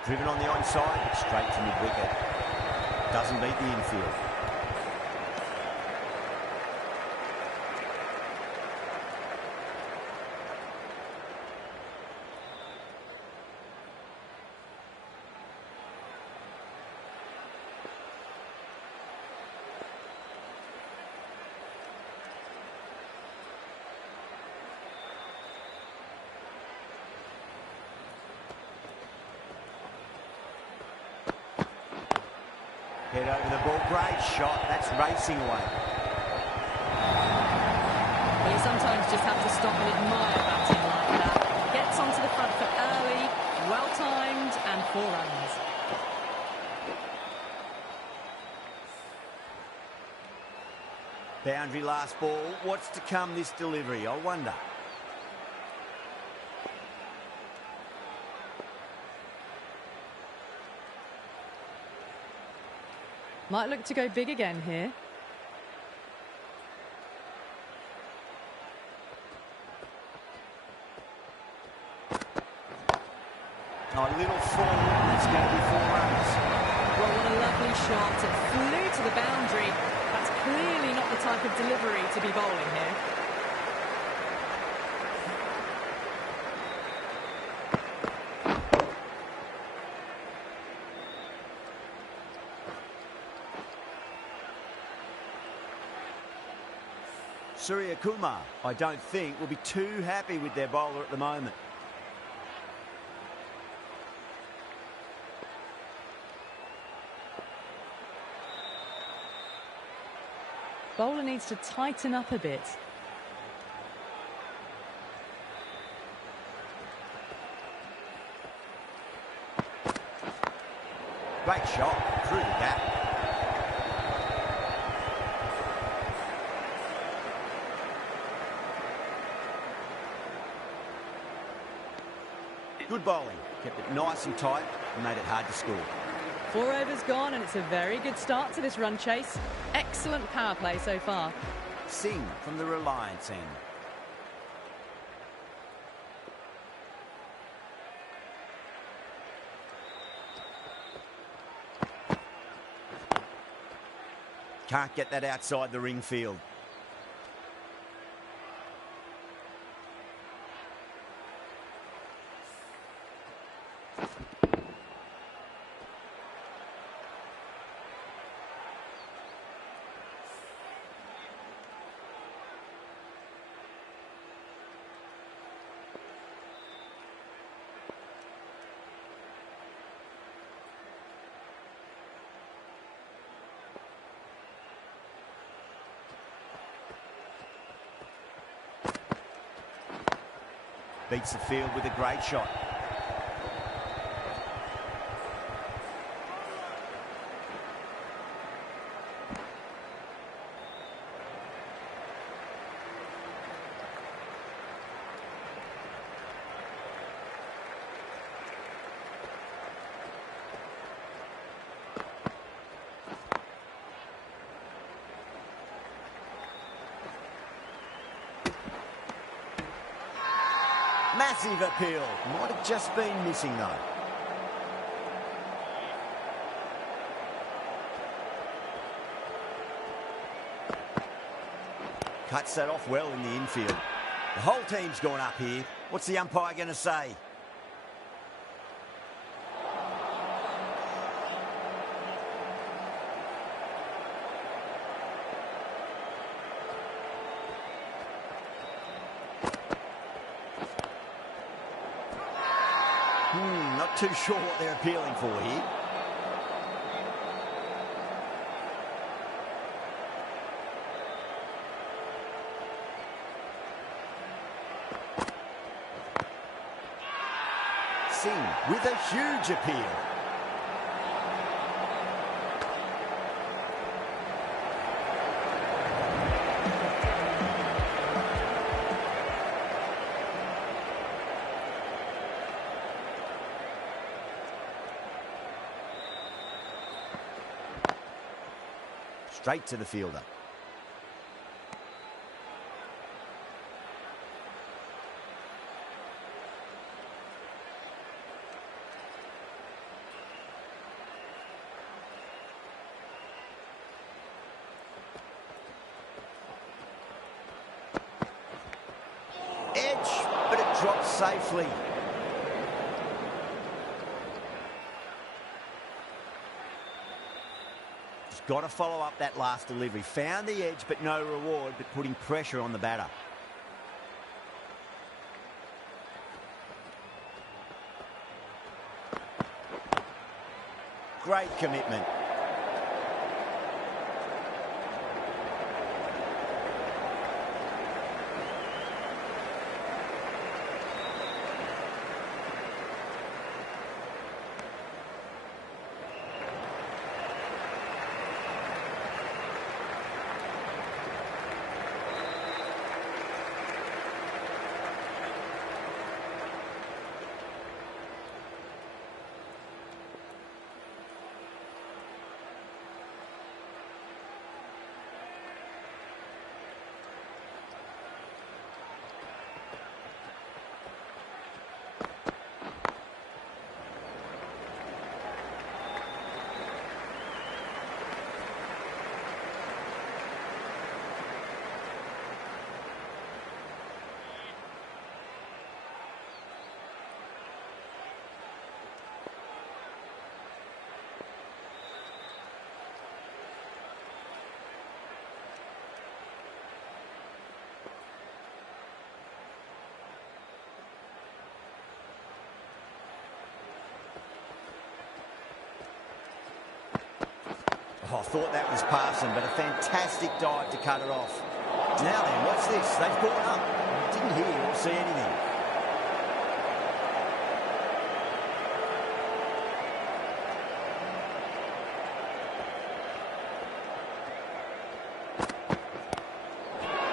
Driven on the onside, straight to mid-wicket. Doesn't beat the infield. Head over the ball, great shot, that's racing away. Well, you sometimes just have to stop and admire batting like that. Gets onto the front foot early, well-timed, and 4 runs. Boundary last ball, what's to come this delivery, I wonder. Might look to go big again here. Oh, a little fall, and it's going to be 4 runs. Well, what a lovely shot. It flew to the boundary. That's clearly not the type of delivery to be bowling here. Surya Kumar, I don't think, will be too happy with their bowler at the moment. Bowler needs to tighten up a bit. Great shot, through the gap. Good bowling, kept it nice and tight and made it hard to score. 4 overs gone, and it's a very good start to this run chase. Excellent power play so far. Singh from the Reliance end. Can't get that outside the ring field. Beats the field with a great shot. Massive appeal. Might have just been missing, though. Cuts that off well in the infield. The whole team's gone up here. What's the umpire going to say? Not too sure what they're appealing for here. Singh with a huge appeal. Straight to the fielder. Edge, but it drops safely. Got to follow up that last delivery. Found the edge, but no reward, but putting pressure on the batter. Great commitment. Oh, I thought that was passing, but a fantastic dive to cut it off. Now then, what's this? They've gone up. Didn't hear or see anything.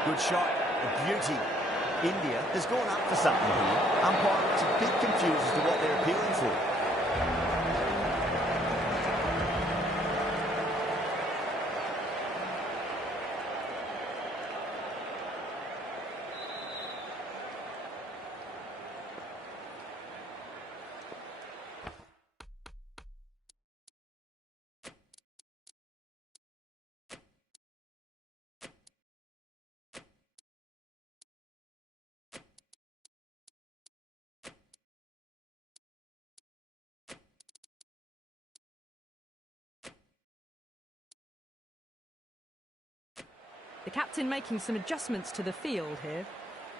Good shot. A beauty. India has gone up for something here. Umpire is a bit confused as to what they're appealing for. The captain making some adjustments to the field here.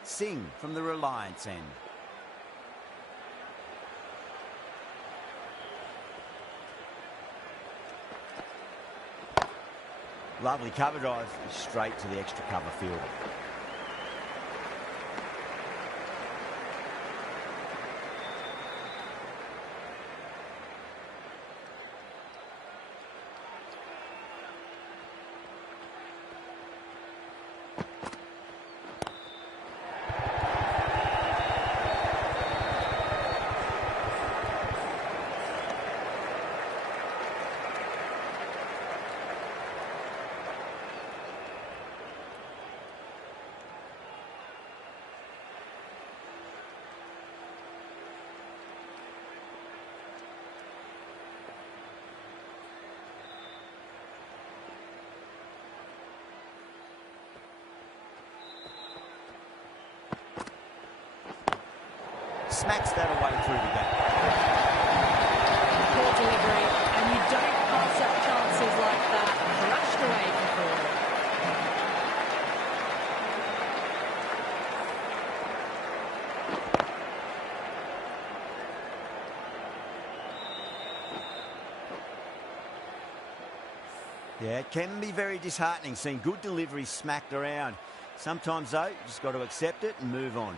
Singh from the Reliance end. Lovely cover drive, straight to the extra cover fielder. smacks that away through the gap. Poor delivery, and you don't pass up chances like that. Brushed away before. Yeah, it can be very disheartening seeing good deliveries smacked around. Sometimes, though, you just got to accept it and move on.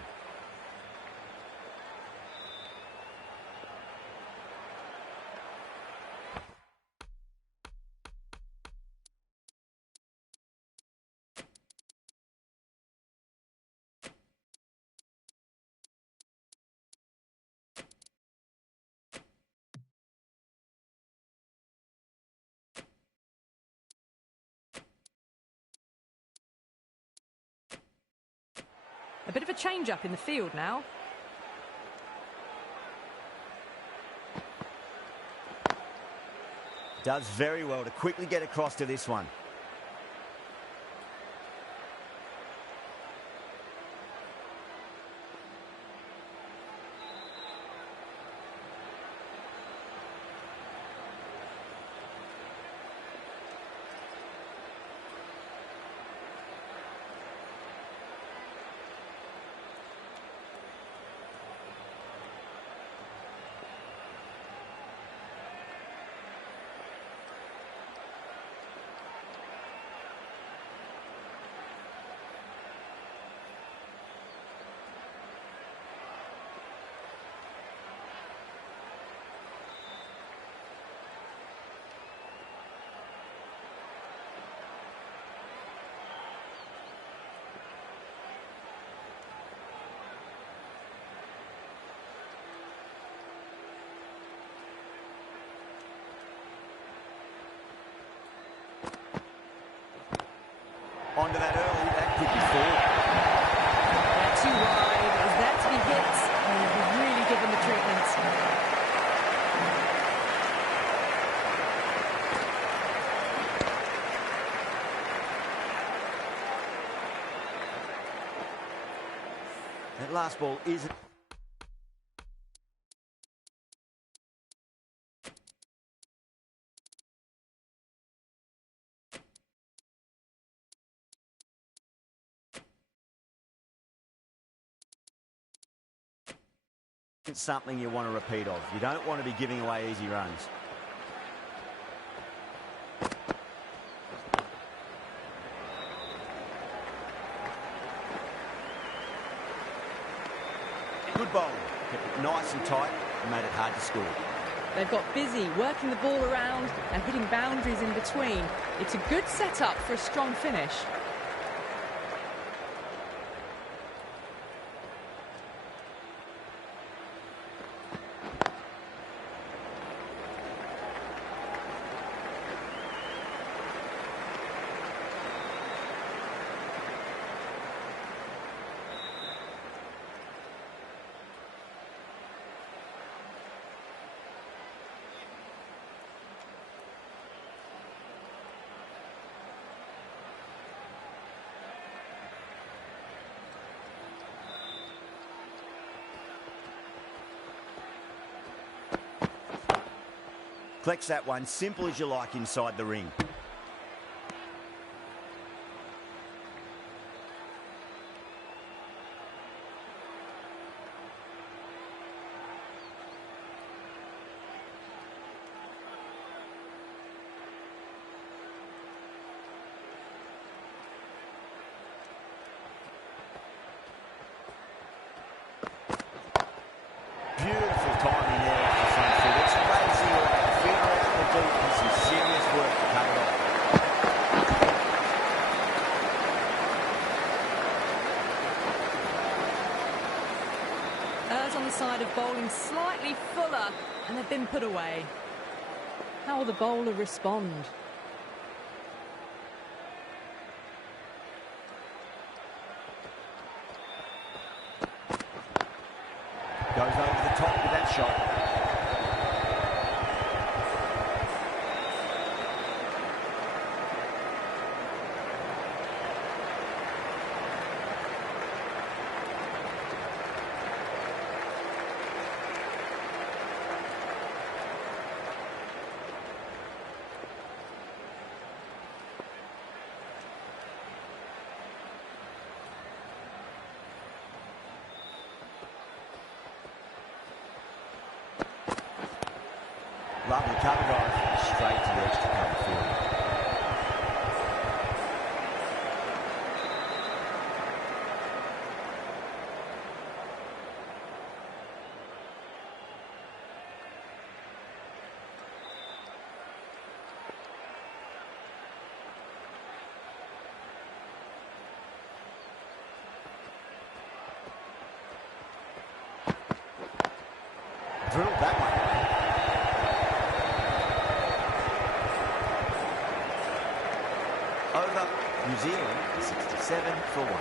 A bit of a change-up in the field now. Does very well to quickly get across to this one. Onto that early, that could be four. They're too wide. It was there to be hit, and he'll be really given the treatment. That last ball isn't... something you want to repeat of. You don't want to be giving away easy runs. Good bowling. Kept it nice and tight and made it hard to score. They've got busy working the ball around and hitting boundaries in between. It's a good setup for a strong finish. Collects that one, simple as you like inside the ring. Beautiful timing there off the front foot. It's racing away. Fielder out the deep with some serious work to pay off. Errs on the side of bowling slightly fuller, and they've been put away. How will the bowler respond? Goes over the top with that shot. Lovely cover drive, straight to the extra cover field. Drilled that one. Over New Zealand, 67 for 1.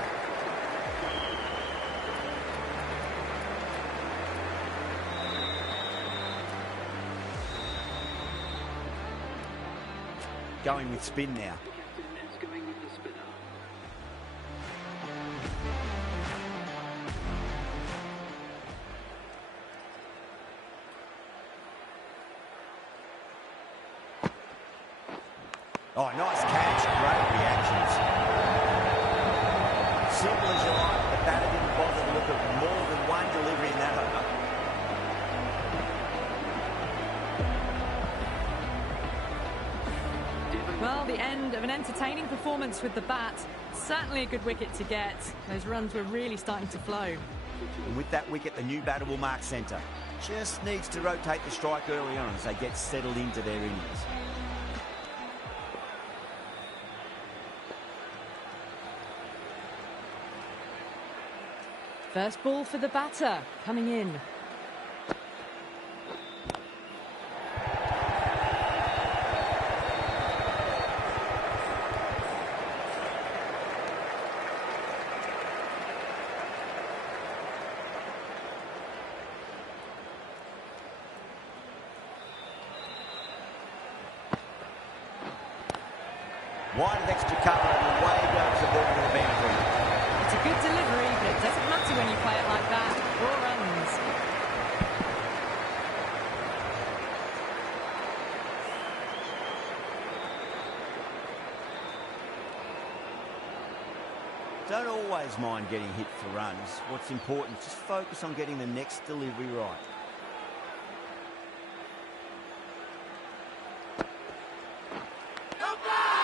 Going with spin now. The captain is going with the spinner. Oh, nice catch. Great reactions. Simple as you like. The batter didn't bother to look at more than one delivery in that over. Well, the end of an entertaining performance with the bat. Certainly a good wicket to get. Those runs were really starting to flow. And with that wicket, the new batter will mark centre. Just needs to rotate the strike early on as they get settled into their innings. First ball for the batter, coming in. Wide of extra cover and away goes the ball to the boundary. It's a good delivery, but it doesn't matter when you play it like that. 4 runs. Don't always mind getting hit for runs. What's important is just focus on getting the next delivery right.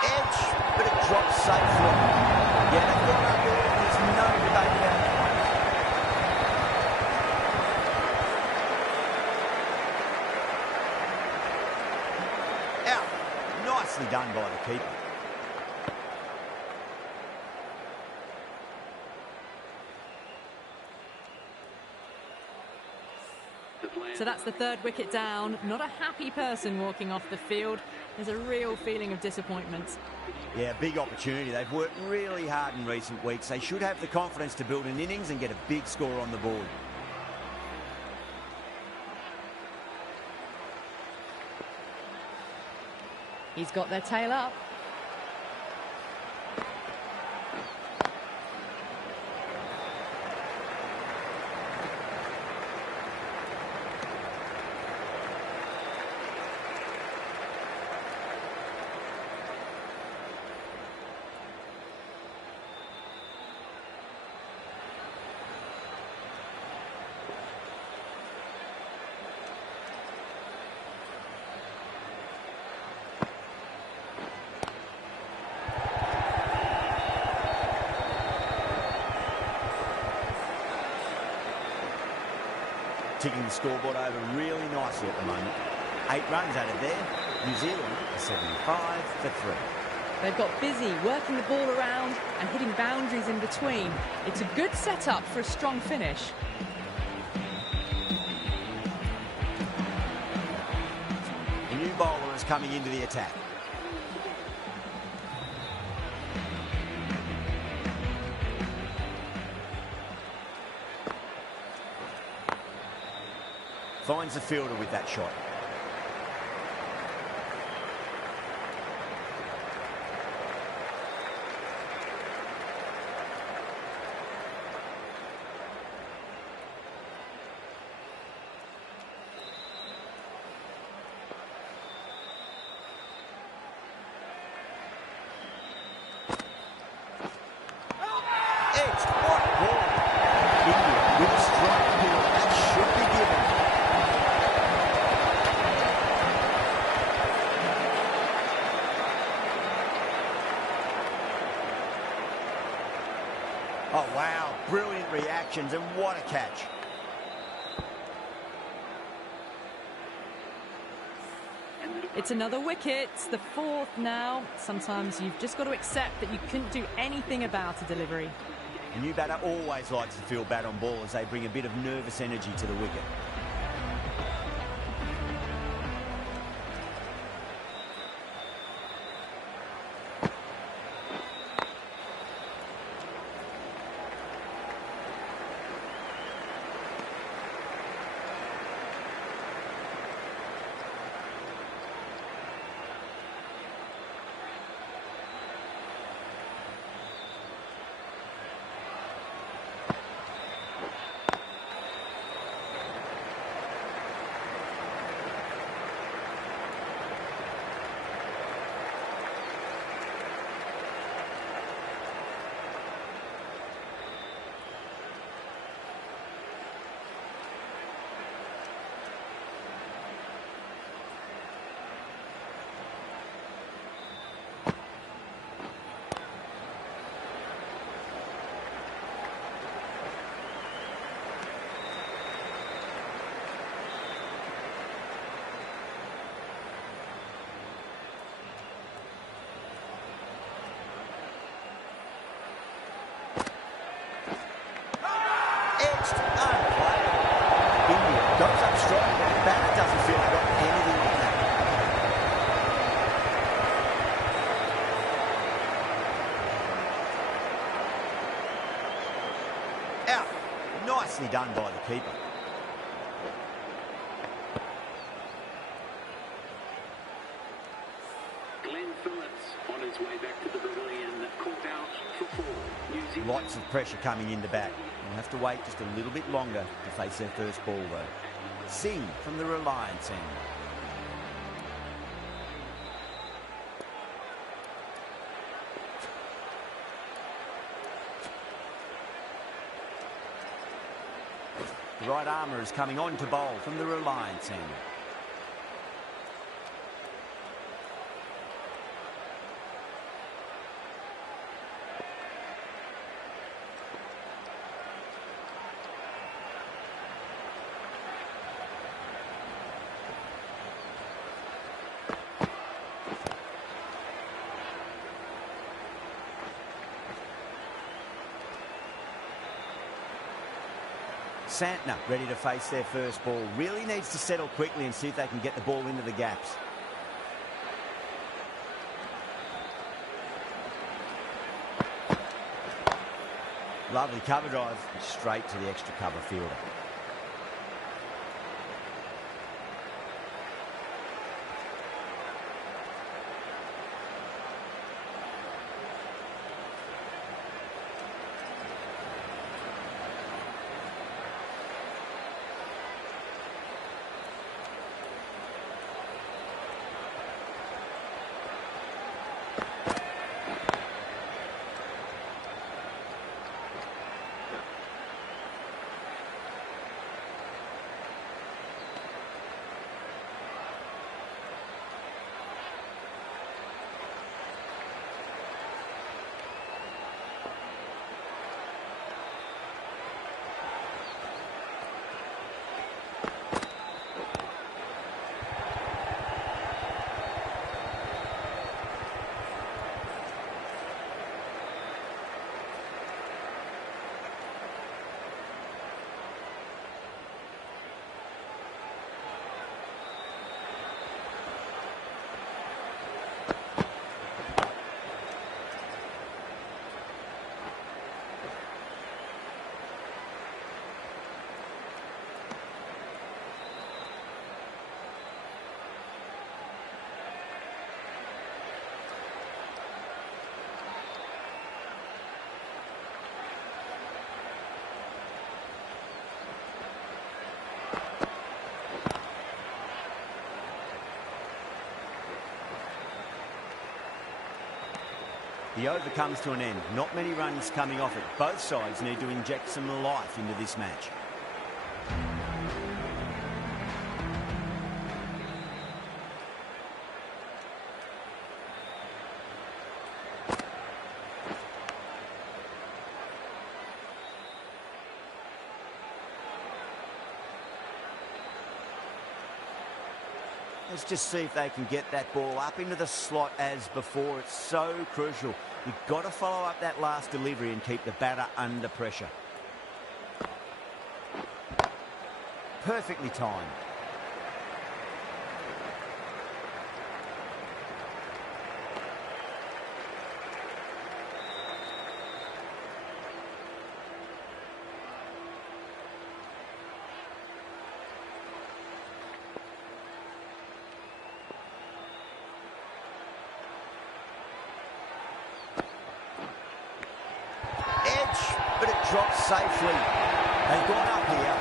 Edge, but it drops safely. Yeah, they've got up there. There's no debate about that one. Out. Nicely done by the keeper. So that's the 3rd wicket down. Not a happy person walking off the field. There's a real feeling of disappointment. Yeah, big opportunity. They've worked really hard in recent weeks. They should have the confidence to build an innings and get a big score on the board. He's got their tail up. Ticking the scoreboard over really nicely at the moment. 8 runs out of there. New Zealand 75 for 3. They've got busy working the ball around and hitting boundaries in between. It's a good setup for a strong finish. The new bowler is coming into the attack. Finds the fielder with that shot. Edged, what ball? India with a strike here. That should be given. Oh, wow. Brilliant reactions, and what a catch. It's another wicket, the fourth now. Sometimes you've just got to accept that you couldn't do anything about a delivery. A new batter always likes to feel bat on ball as they bring a bit of nervous energy to the wicket. Edged, unplayable. India goes up strong, but the batter doesn't feel like got anything on that. Out. Nicely done by the keeper. Glenn Phillips on his way back to the pavilion, caught out for 4. New Zealand. Lots of pressure coming in the bat. We'll have to wait just a little bit longer to face their first ball, though. Singh from the Reliance end. The right armour is coming on to bowl from the Reliance end. Santner ready to face their first ball. Really needs to settle quickly and see if they can get the ball into the gaps. Lovely cover drive, straight to the extra cover fielder. The over comes to an end. Not many runs coming off it. Both sides need to inject some life into this match. Let's just see if they can get that ball up into the slot as before. It's so crucial. You've got to follow up that last delivery and keep the batter under pressure. Perfectly timed. But it drops safely. They've gone up here.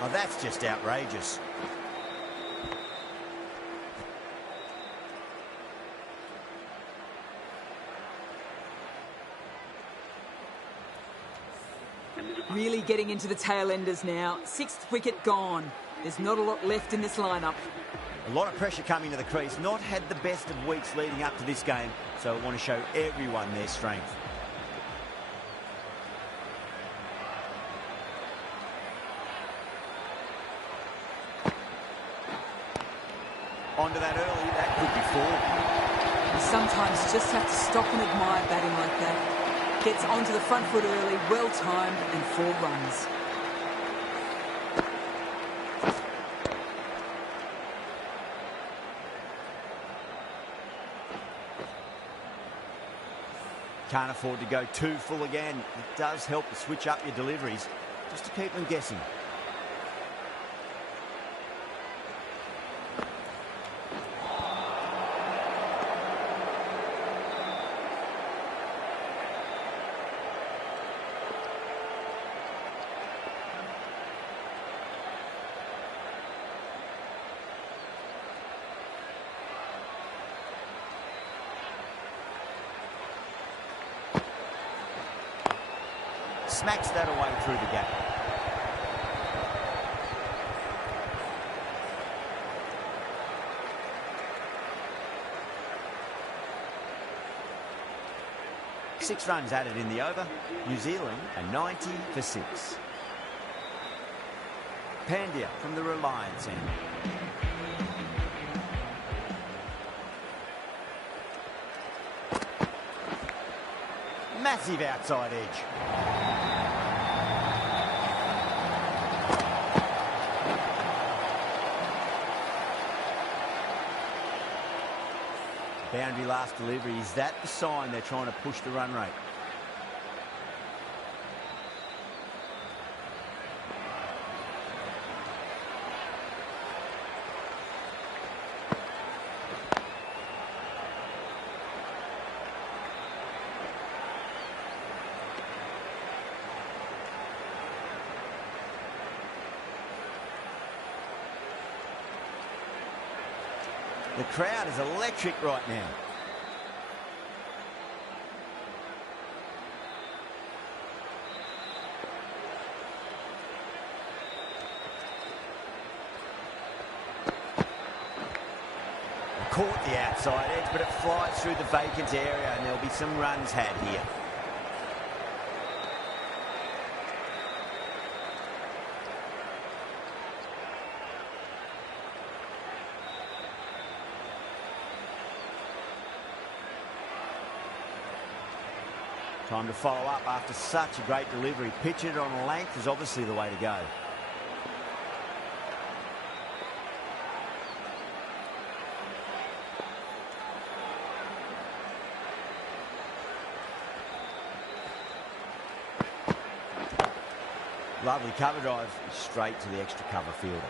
Oh, that's just outrageous. Really getting into the tail enders now. 6th wicket gone. There's not a lot left in this lineup. A lot of pressure coming to the crease. Not had the best of weeks leading up to this game, so I want to show everyone their strength. Onto that early, that could be 4. You sometimes just have to stop and admire batting like that. Gets onto the front foot early, well timed, and 4 runs. Can't afford to go too full again. It does help to switch up your deliveries, just to keep them guessing. Smacks that away through the gap. Six runs added in the over. New Zealand a 90 for 6. Pandya from the Reliance end. Massive outside edge. Boundary last delivery. Is that the sign they're trying to push the run rate? The crowd is electric right now. Caught the outside edge, but it flies through the vacant area, and there'll be some runs had here. Time to follow up after such a great delivery. Pitch it on a length is obviously the way to go. Lovely cover drive straight to the extra cover fielder.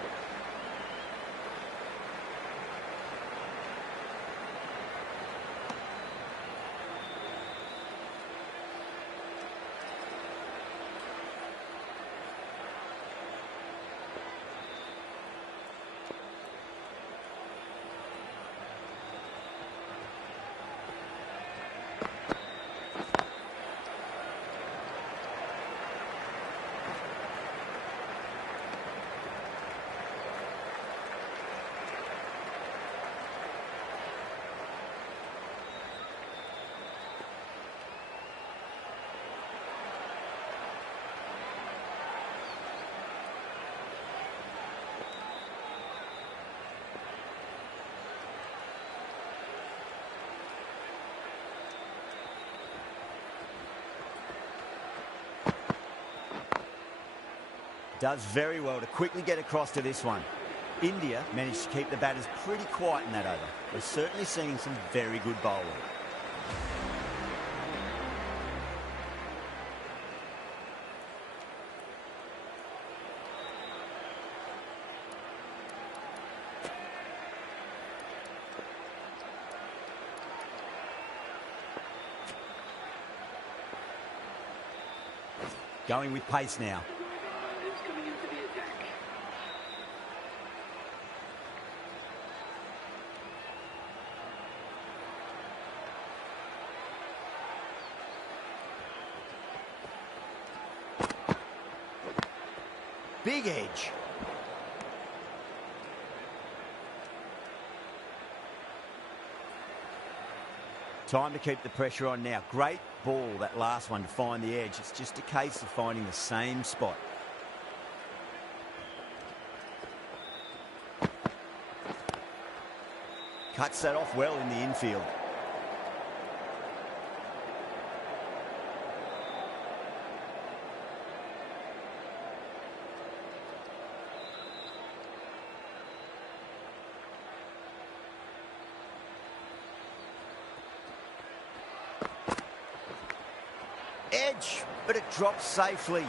Does very well to quickly get across to this one. India managed to keep the batters pretty quiet in that over. We're certainly seeing some very good bowling. Going with pace now. Is coming into the attack. Big edge. Time to keep the pressure on now. Great ball, that last one, to find the edge. It's just a case of finding the same spot. Cuts that off well in the infield. Edge, but it drops safely.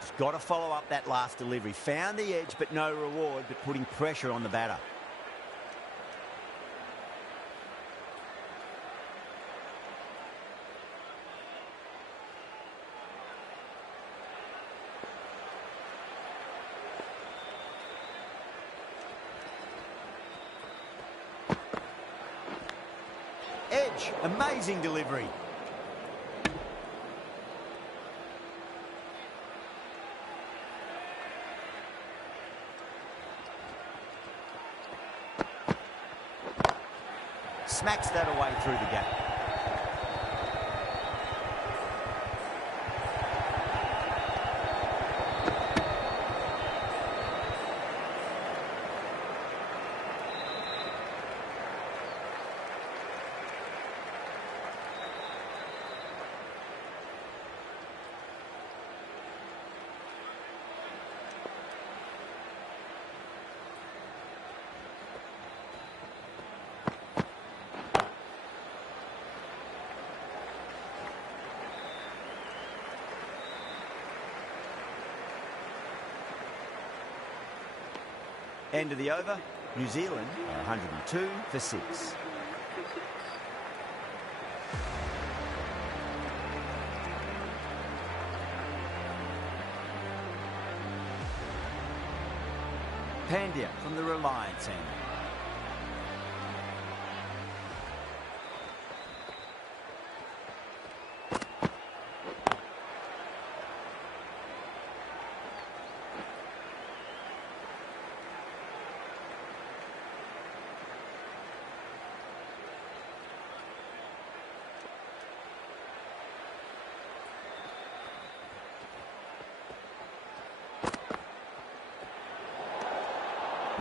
Just got to follow up that last delivery. Found the edge, but no reward, but putting pressure on the batter. Edge, amazing delivery. Smacks that away through the gap. End of the over. New Zealand are 102 for 6. Pandya from the Reliance end.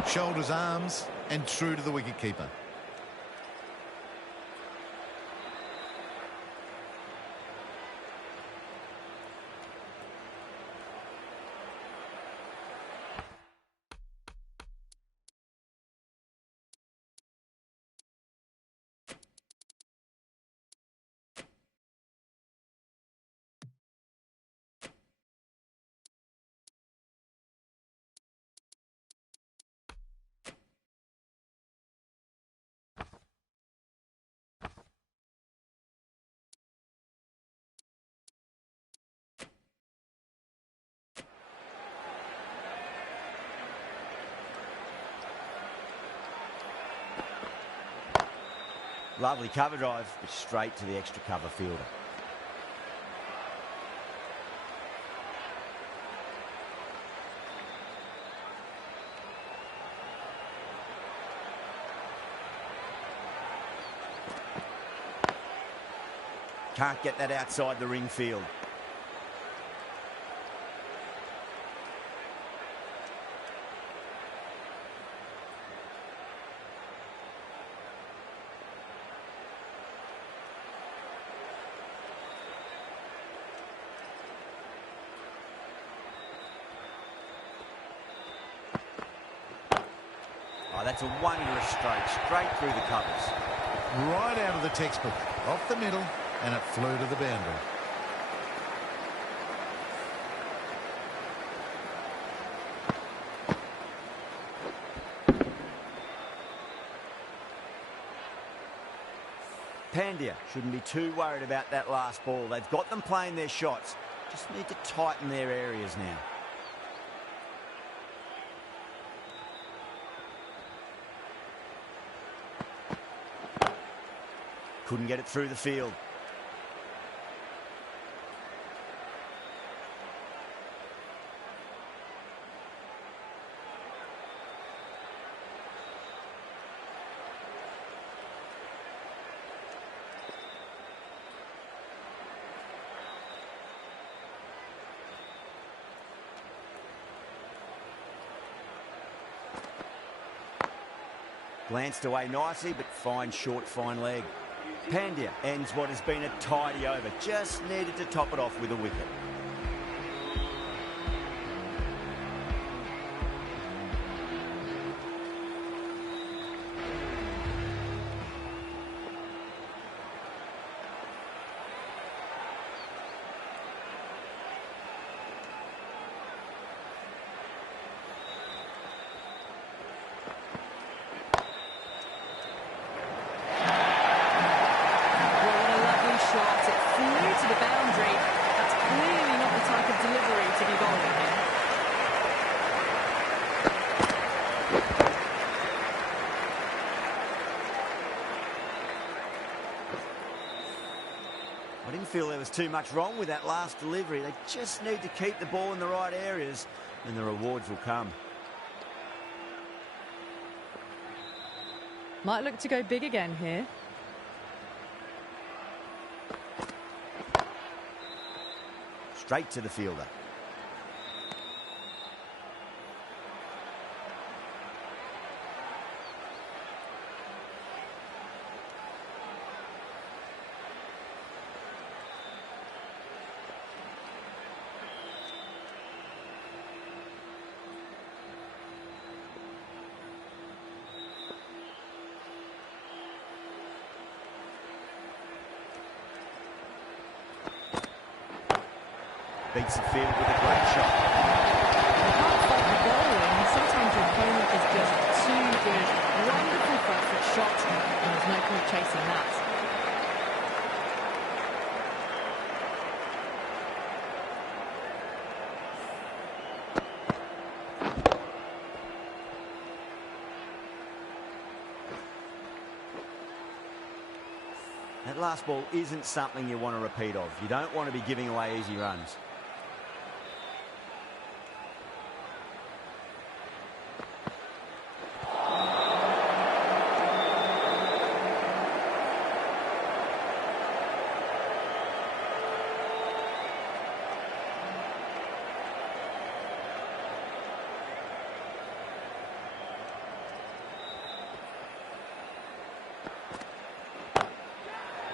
Shoulders, arms, and true to the wicketkeeper. Lovely cover drive, but straight to the extra cover fielder. Can't get that outside the ring field. Oh, that's a wondrous stroke, straight through the covers. Right out of the textbook, off the middle, and it flew to the boundary. Pandya shouldn't be too worried about that last ball. They've got them playing their shots. Just need to tighten their areas now. Couldn't get it through the field. Glanced away nicely, but fine short, fine leg. Pandya ends what has been a tidy over. Just needed to top it off with a wicket. I didn't feel there was too much wrong with that last delivery. They just need to keep the ball in the right areas and the rewards will come. Might look to go big again here. Straight to the fielder. Beats the field with a great shot. You can't fault the bowling. Sometimes your opponent is just too good. Wonderful front foot shot, and there's no point chasing that. That last ball isn't something you want to repeat of. You don't want to be giving away easy runs.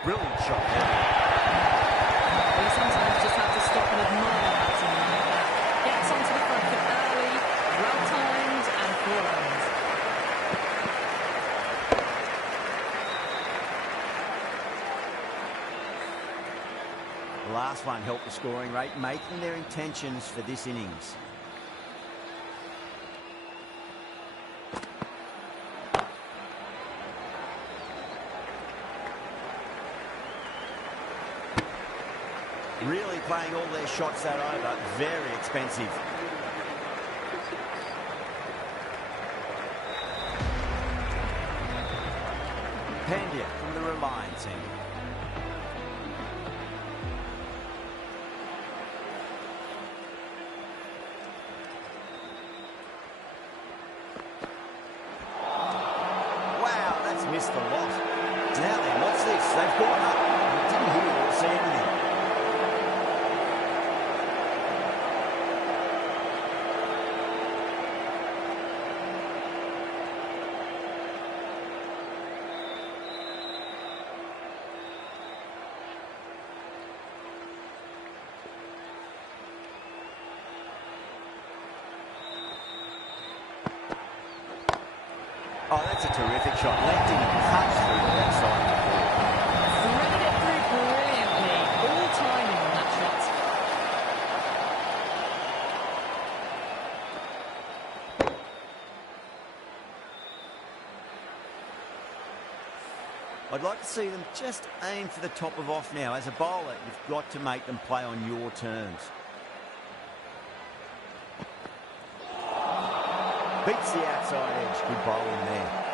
Brilliant shot there. You sometimes just have to stop and admire batting like that. Gets onto the front foot early, well timed, and 4 runs. The last one helped the scoring rate, making their intentions for this innings. Really playing all their shots that over. Very expensive. Pandya from the Reliance end. Wow, that's missed a lot. Now then, what's this? They've gone up. I didn't hear or see anything. Oh, that's a terrific shot. Left him and cut through the outside of the ball. Threaded it through brilliantly. All timing on that shot. I'd like to see them just aim for the top of off now. As a bowler, you've got to make them play on your terms. Beats the outside edge. Good bowling there.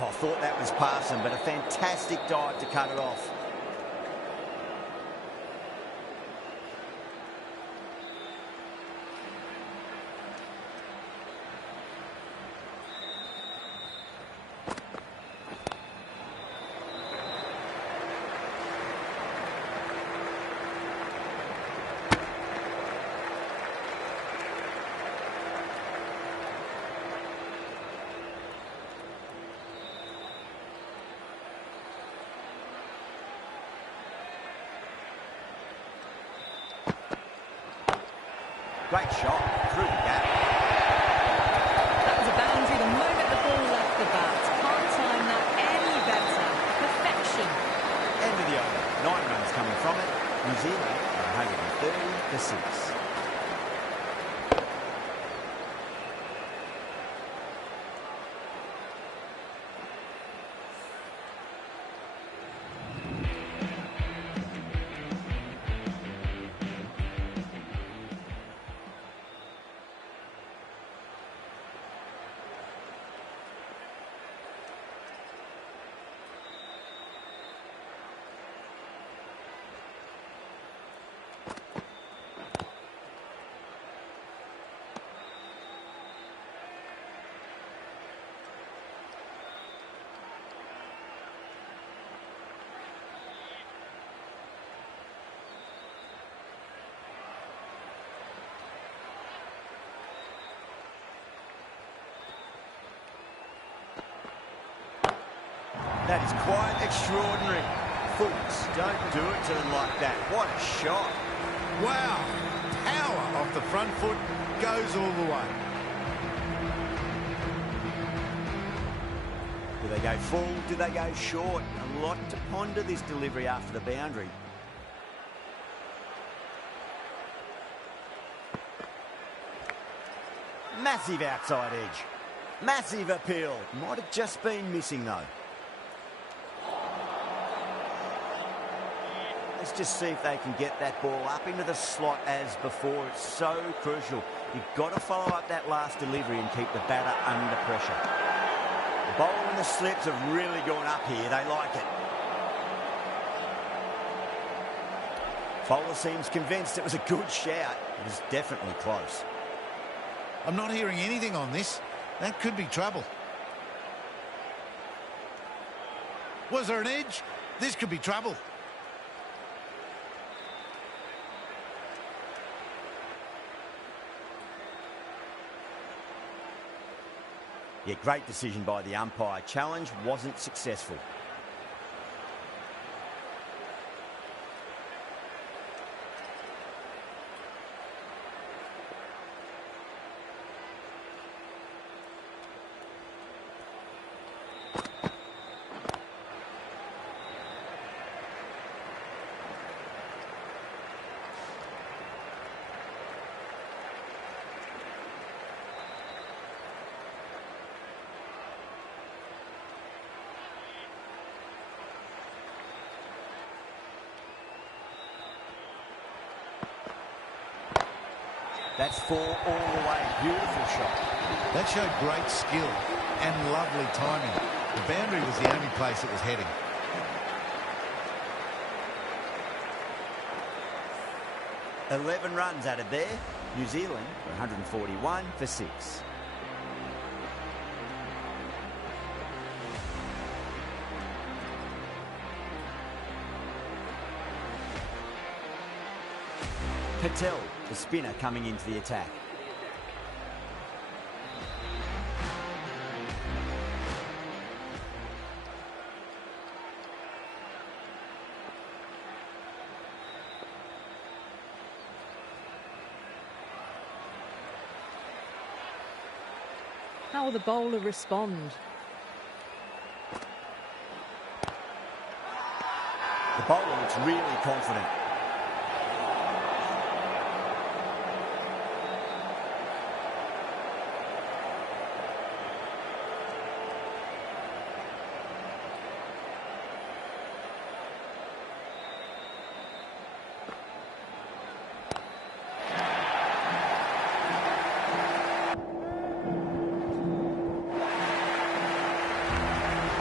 Oh, I thought that was passing, but a fantastic dive to cut it off. Great shot through the gap. That was a boundary the moment the ball left the bat. Can't time that any better. Perfection. End of the over. 9 runs coming from it. New Zealand are 130 for 6. That is quite extraordinary. Fools, don't do it to them like that. What a shot. Wow. Power off the front foot goes all the way. Do they go full? Do they go short? A lot to ponder this delivery after the boundary. Massive outside edge. Massive appeal. Might have just been missing though. Let's just see if they can get that ball up into the slot as before. It's so crucial. You've got to follow up that last delivery and keep the batter under pressure. The bowler and the slips have really gone up here. They like it. Bowler seems convinced it was a good shout. It was definitely close. I'm not hearing anything on this. That could be trouble. Was there an edge? This could be trouble. Yeah, great decision by the umpire. Challenge wasn't successful. That's 4 all the way. Beautiful shot. That showed great skill and lovely timing. The boundary was the only place it was heading. $11 runs added there. New Zealand 141 for 6. Patel the spinner coming into the attack. How will the bowler respond? The bowler looks really confident.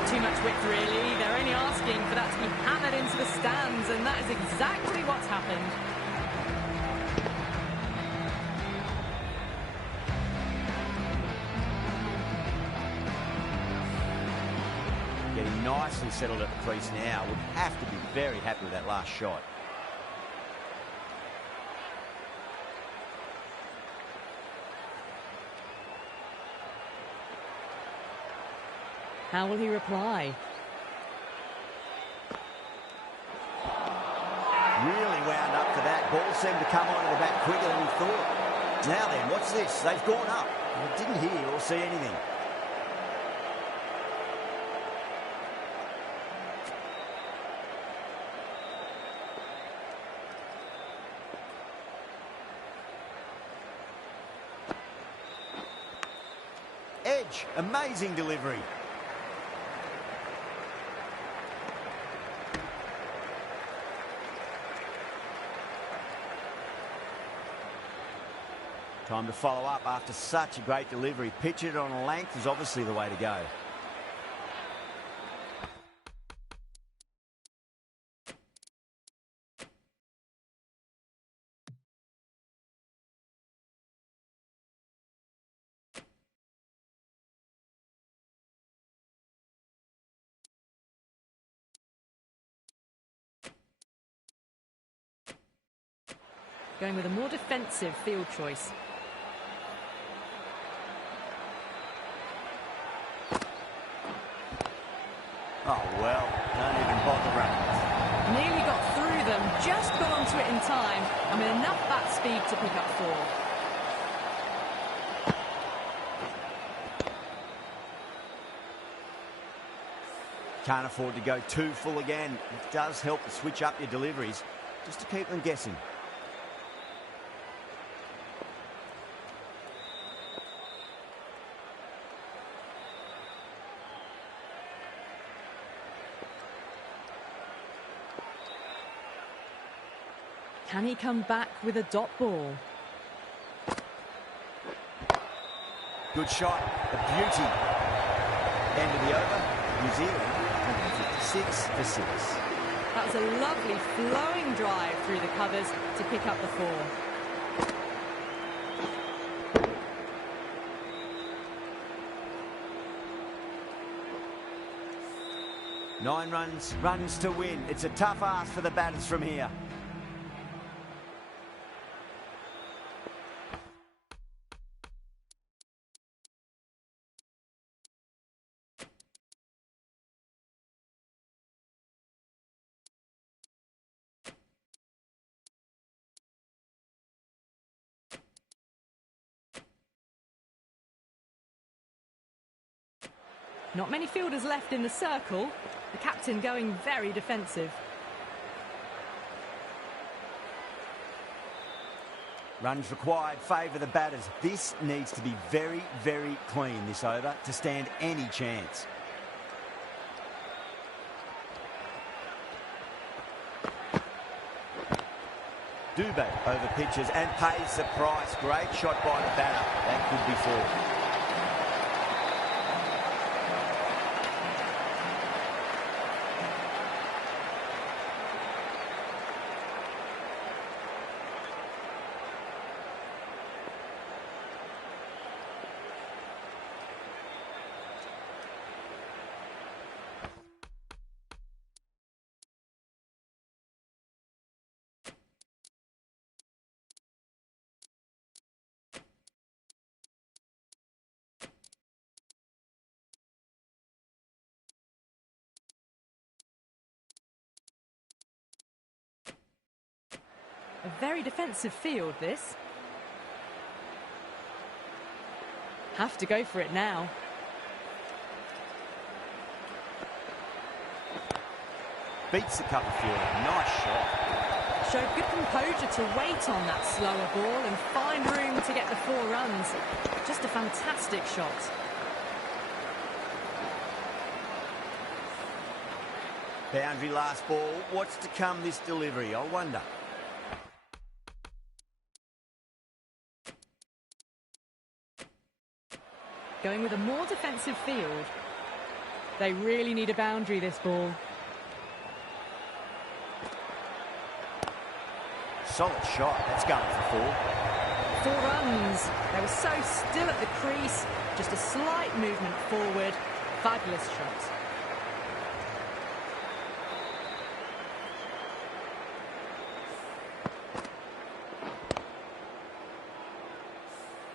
Too much width, really. They're only asking for that to be hammered into the stands, and that is exactly what's happened. Getting nicely settled at the crease now. Would have to be very happy with that last shot. How will he reply? Really wound up for that. Ball seemed to come onto the bat quicker than he thought. Now then, what's this? They've gone up. I didn't hear or see anything. Edge, amazing delivery. Time to follow up after such a great delivery. Pitch it on a length is obviously the way to go. Going with a more defensive field choice. Oh, well, don't even bother running. Nearly got through them, just got onto it in time, and with enough bat speed to pick up 4. Can't afford to go too full again. It does help to switch up your deliveries, just to keep them guessing. Can he come back with a dot ball? Good shot, a beauty. End of the over, New Zealand 156 for 6. That was a lovely flowing drive through the covers to pick up the 4. Nine runs to win. It's a tough ask for the batters from here. Not many fielders left in the circle. The captain going very defensive. Runs required favour the batters. This needs to be very, very clean this over to stand any chance. Dubé over pitches and pays the price. Great shot by the batter. That could be 4. A very defensive field, this. Have to go for it now. Beats the cover fielder. Nice shot. Showed good composure to wait on that slower ball and find room to get the 4 runs. Just a fantastic shot. Boundary last ball. What's to come this delivery, I wonder. Going with a more defensive field. They really need a boundary, this ball. Solid shot. That's going for 4. 4 runs. They were so still at the crease. Just a slight movement forward. Fabulous shot.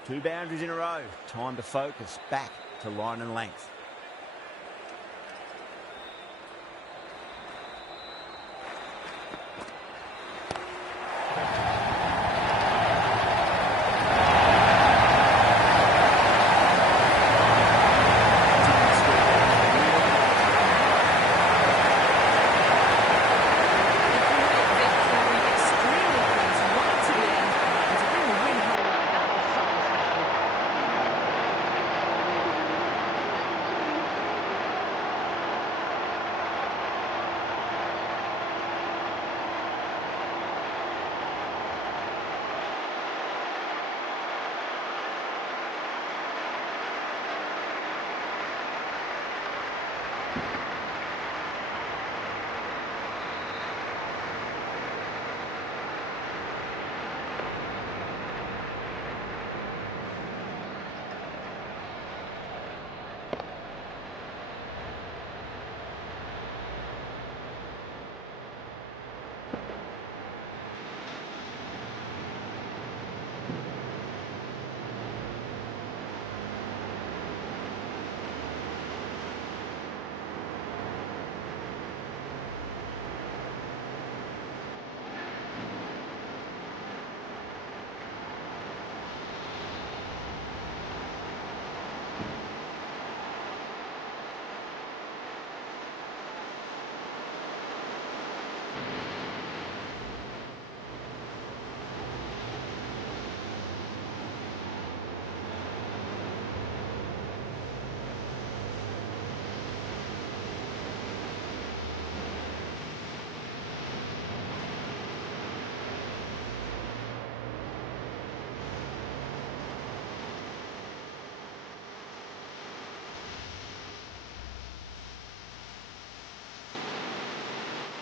Two boundaries in a row. Time to focus back to line and length.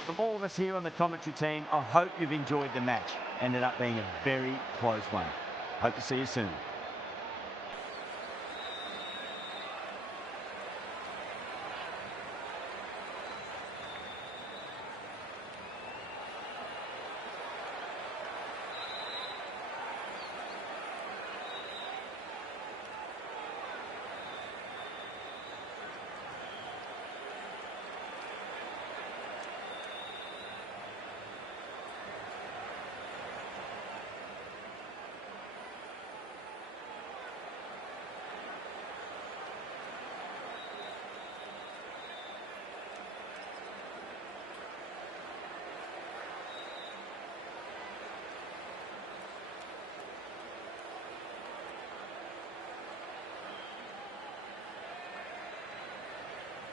From all of us here on the commentary team, I hope you've enjoyed the match. Ended up being a very close one. Hope to see you soon.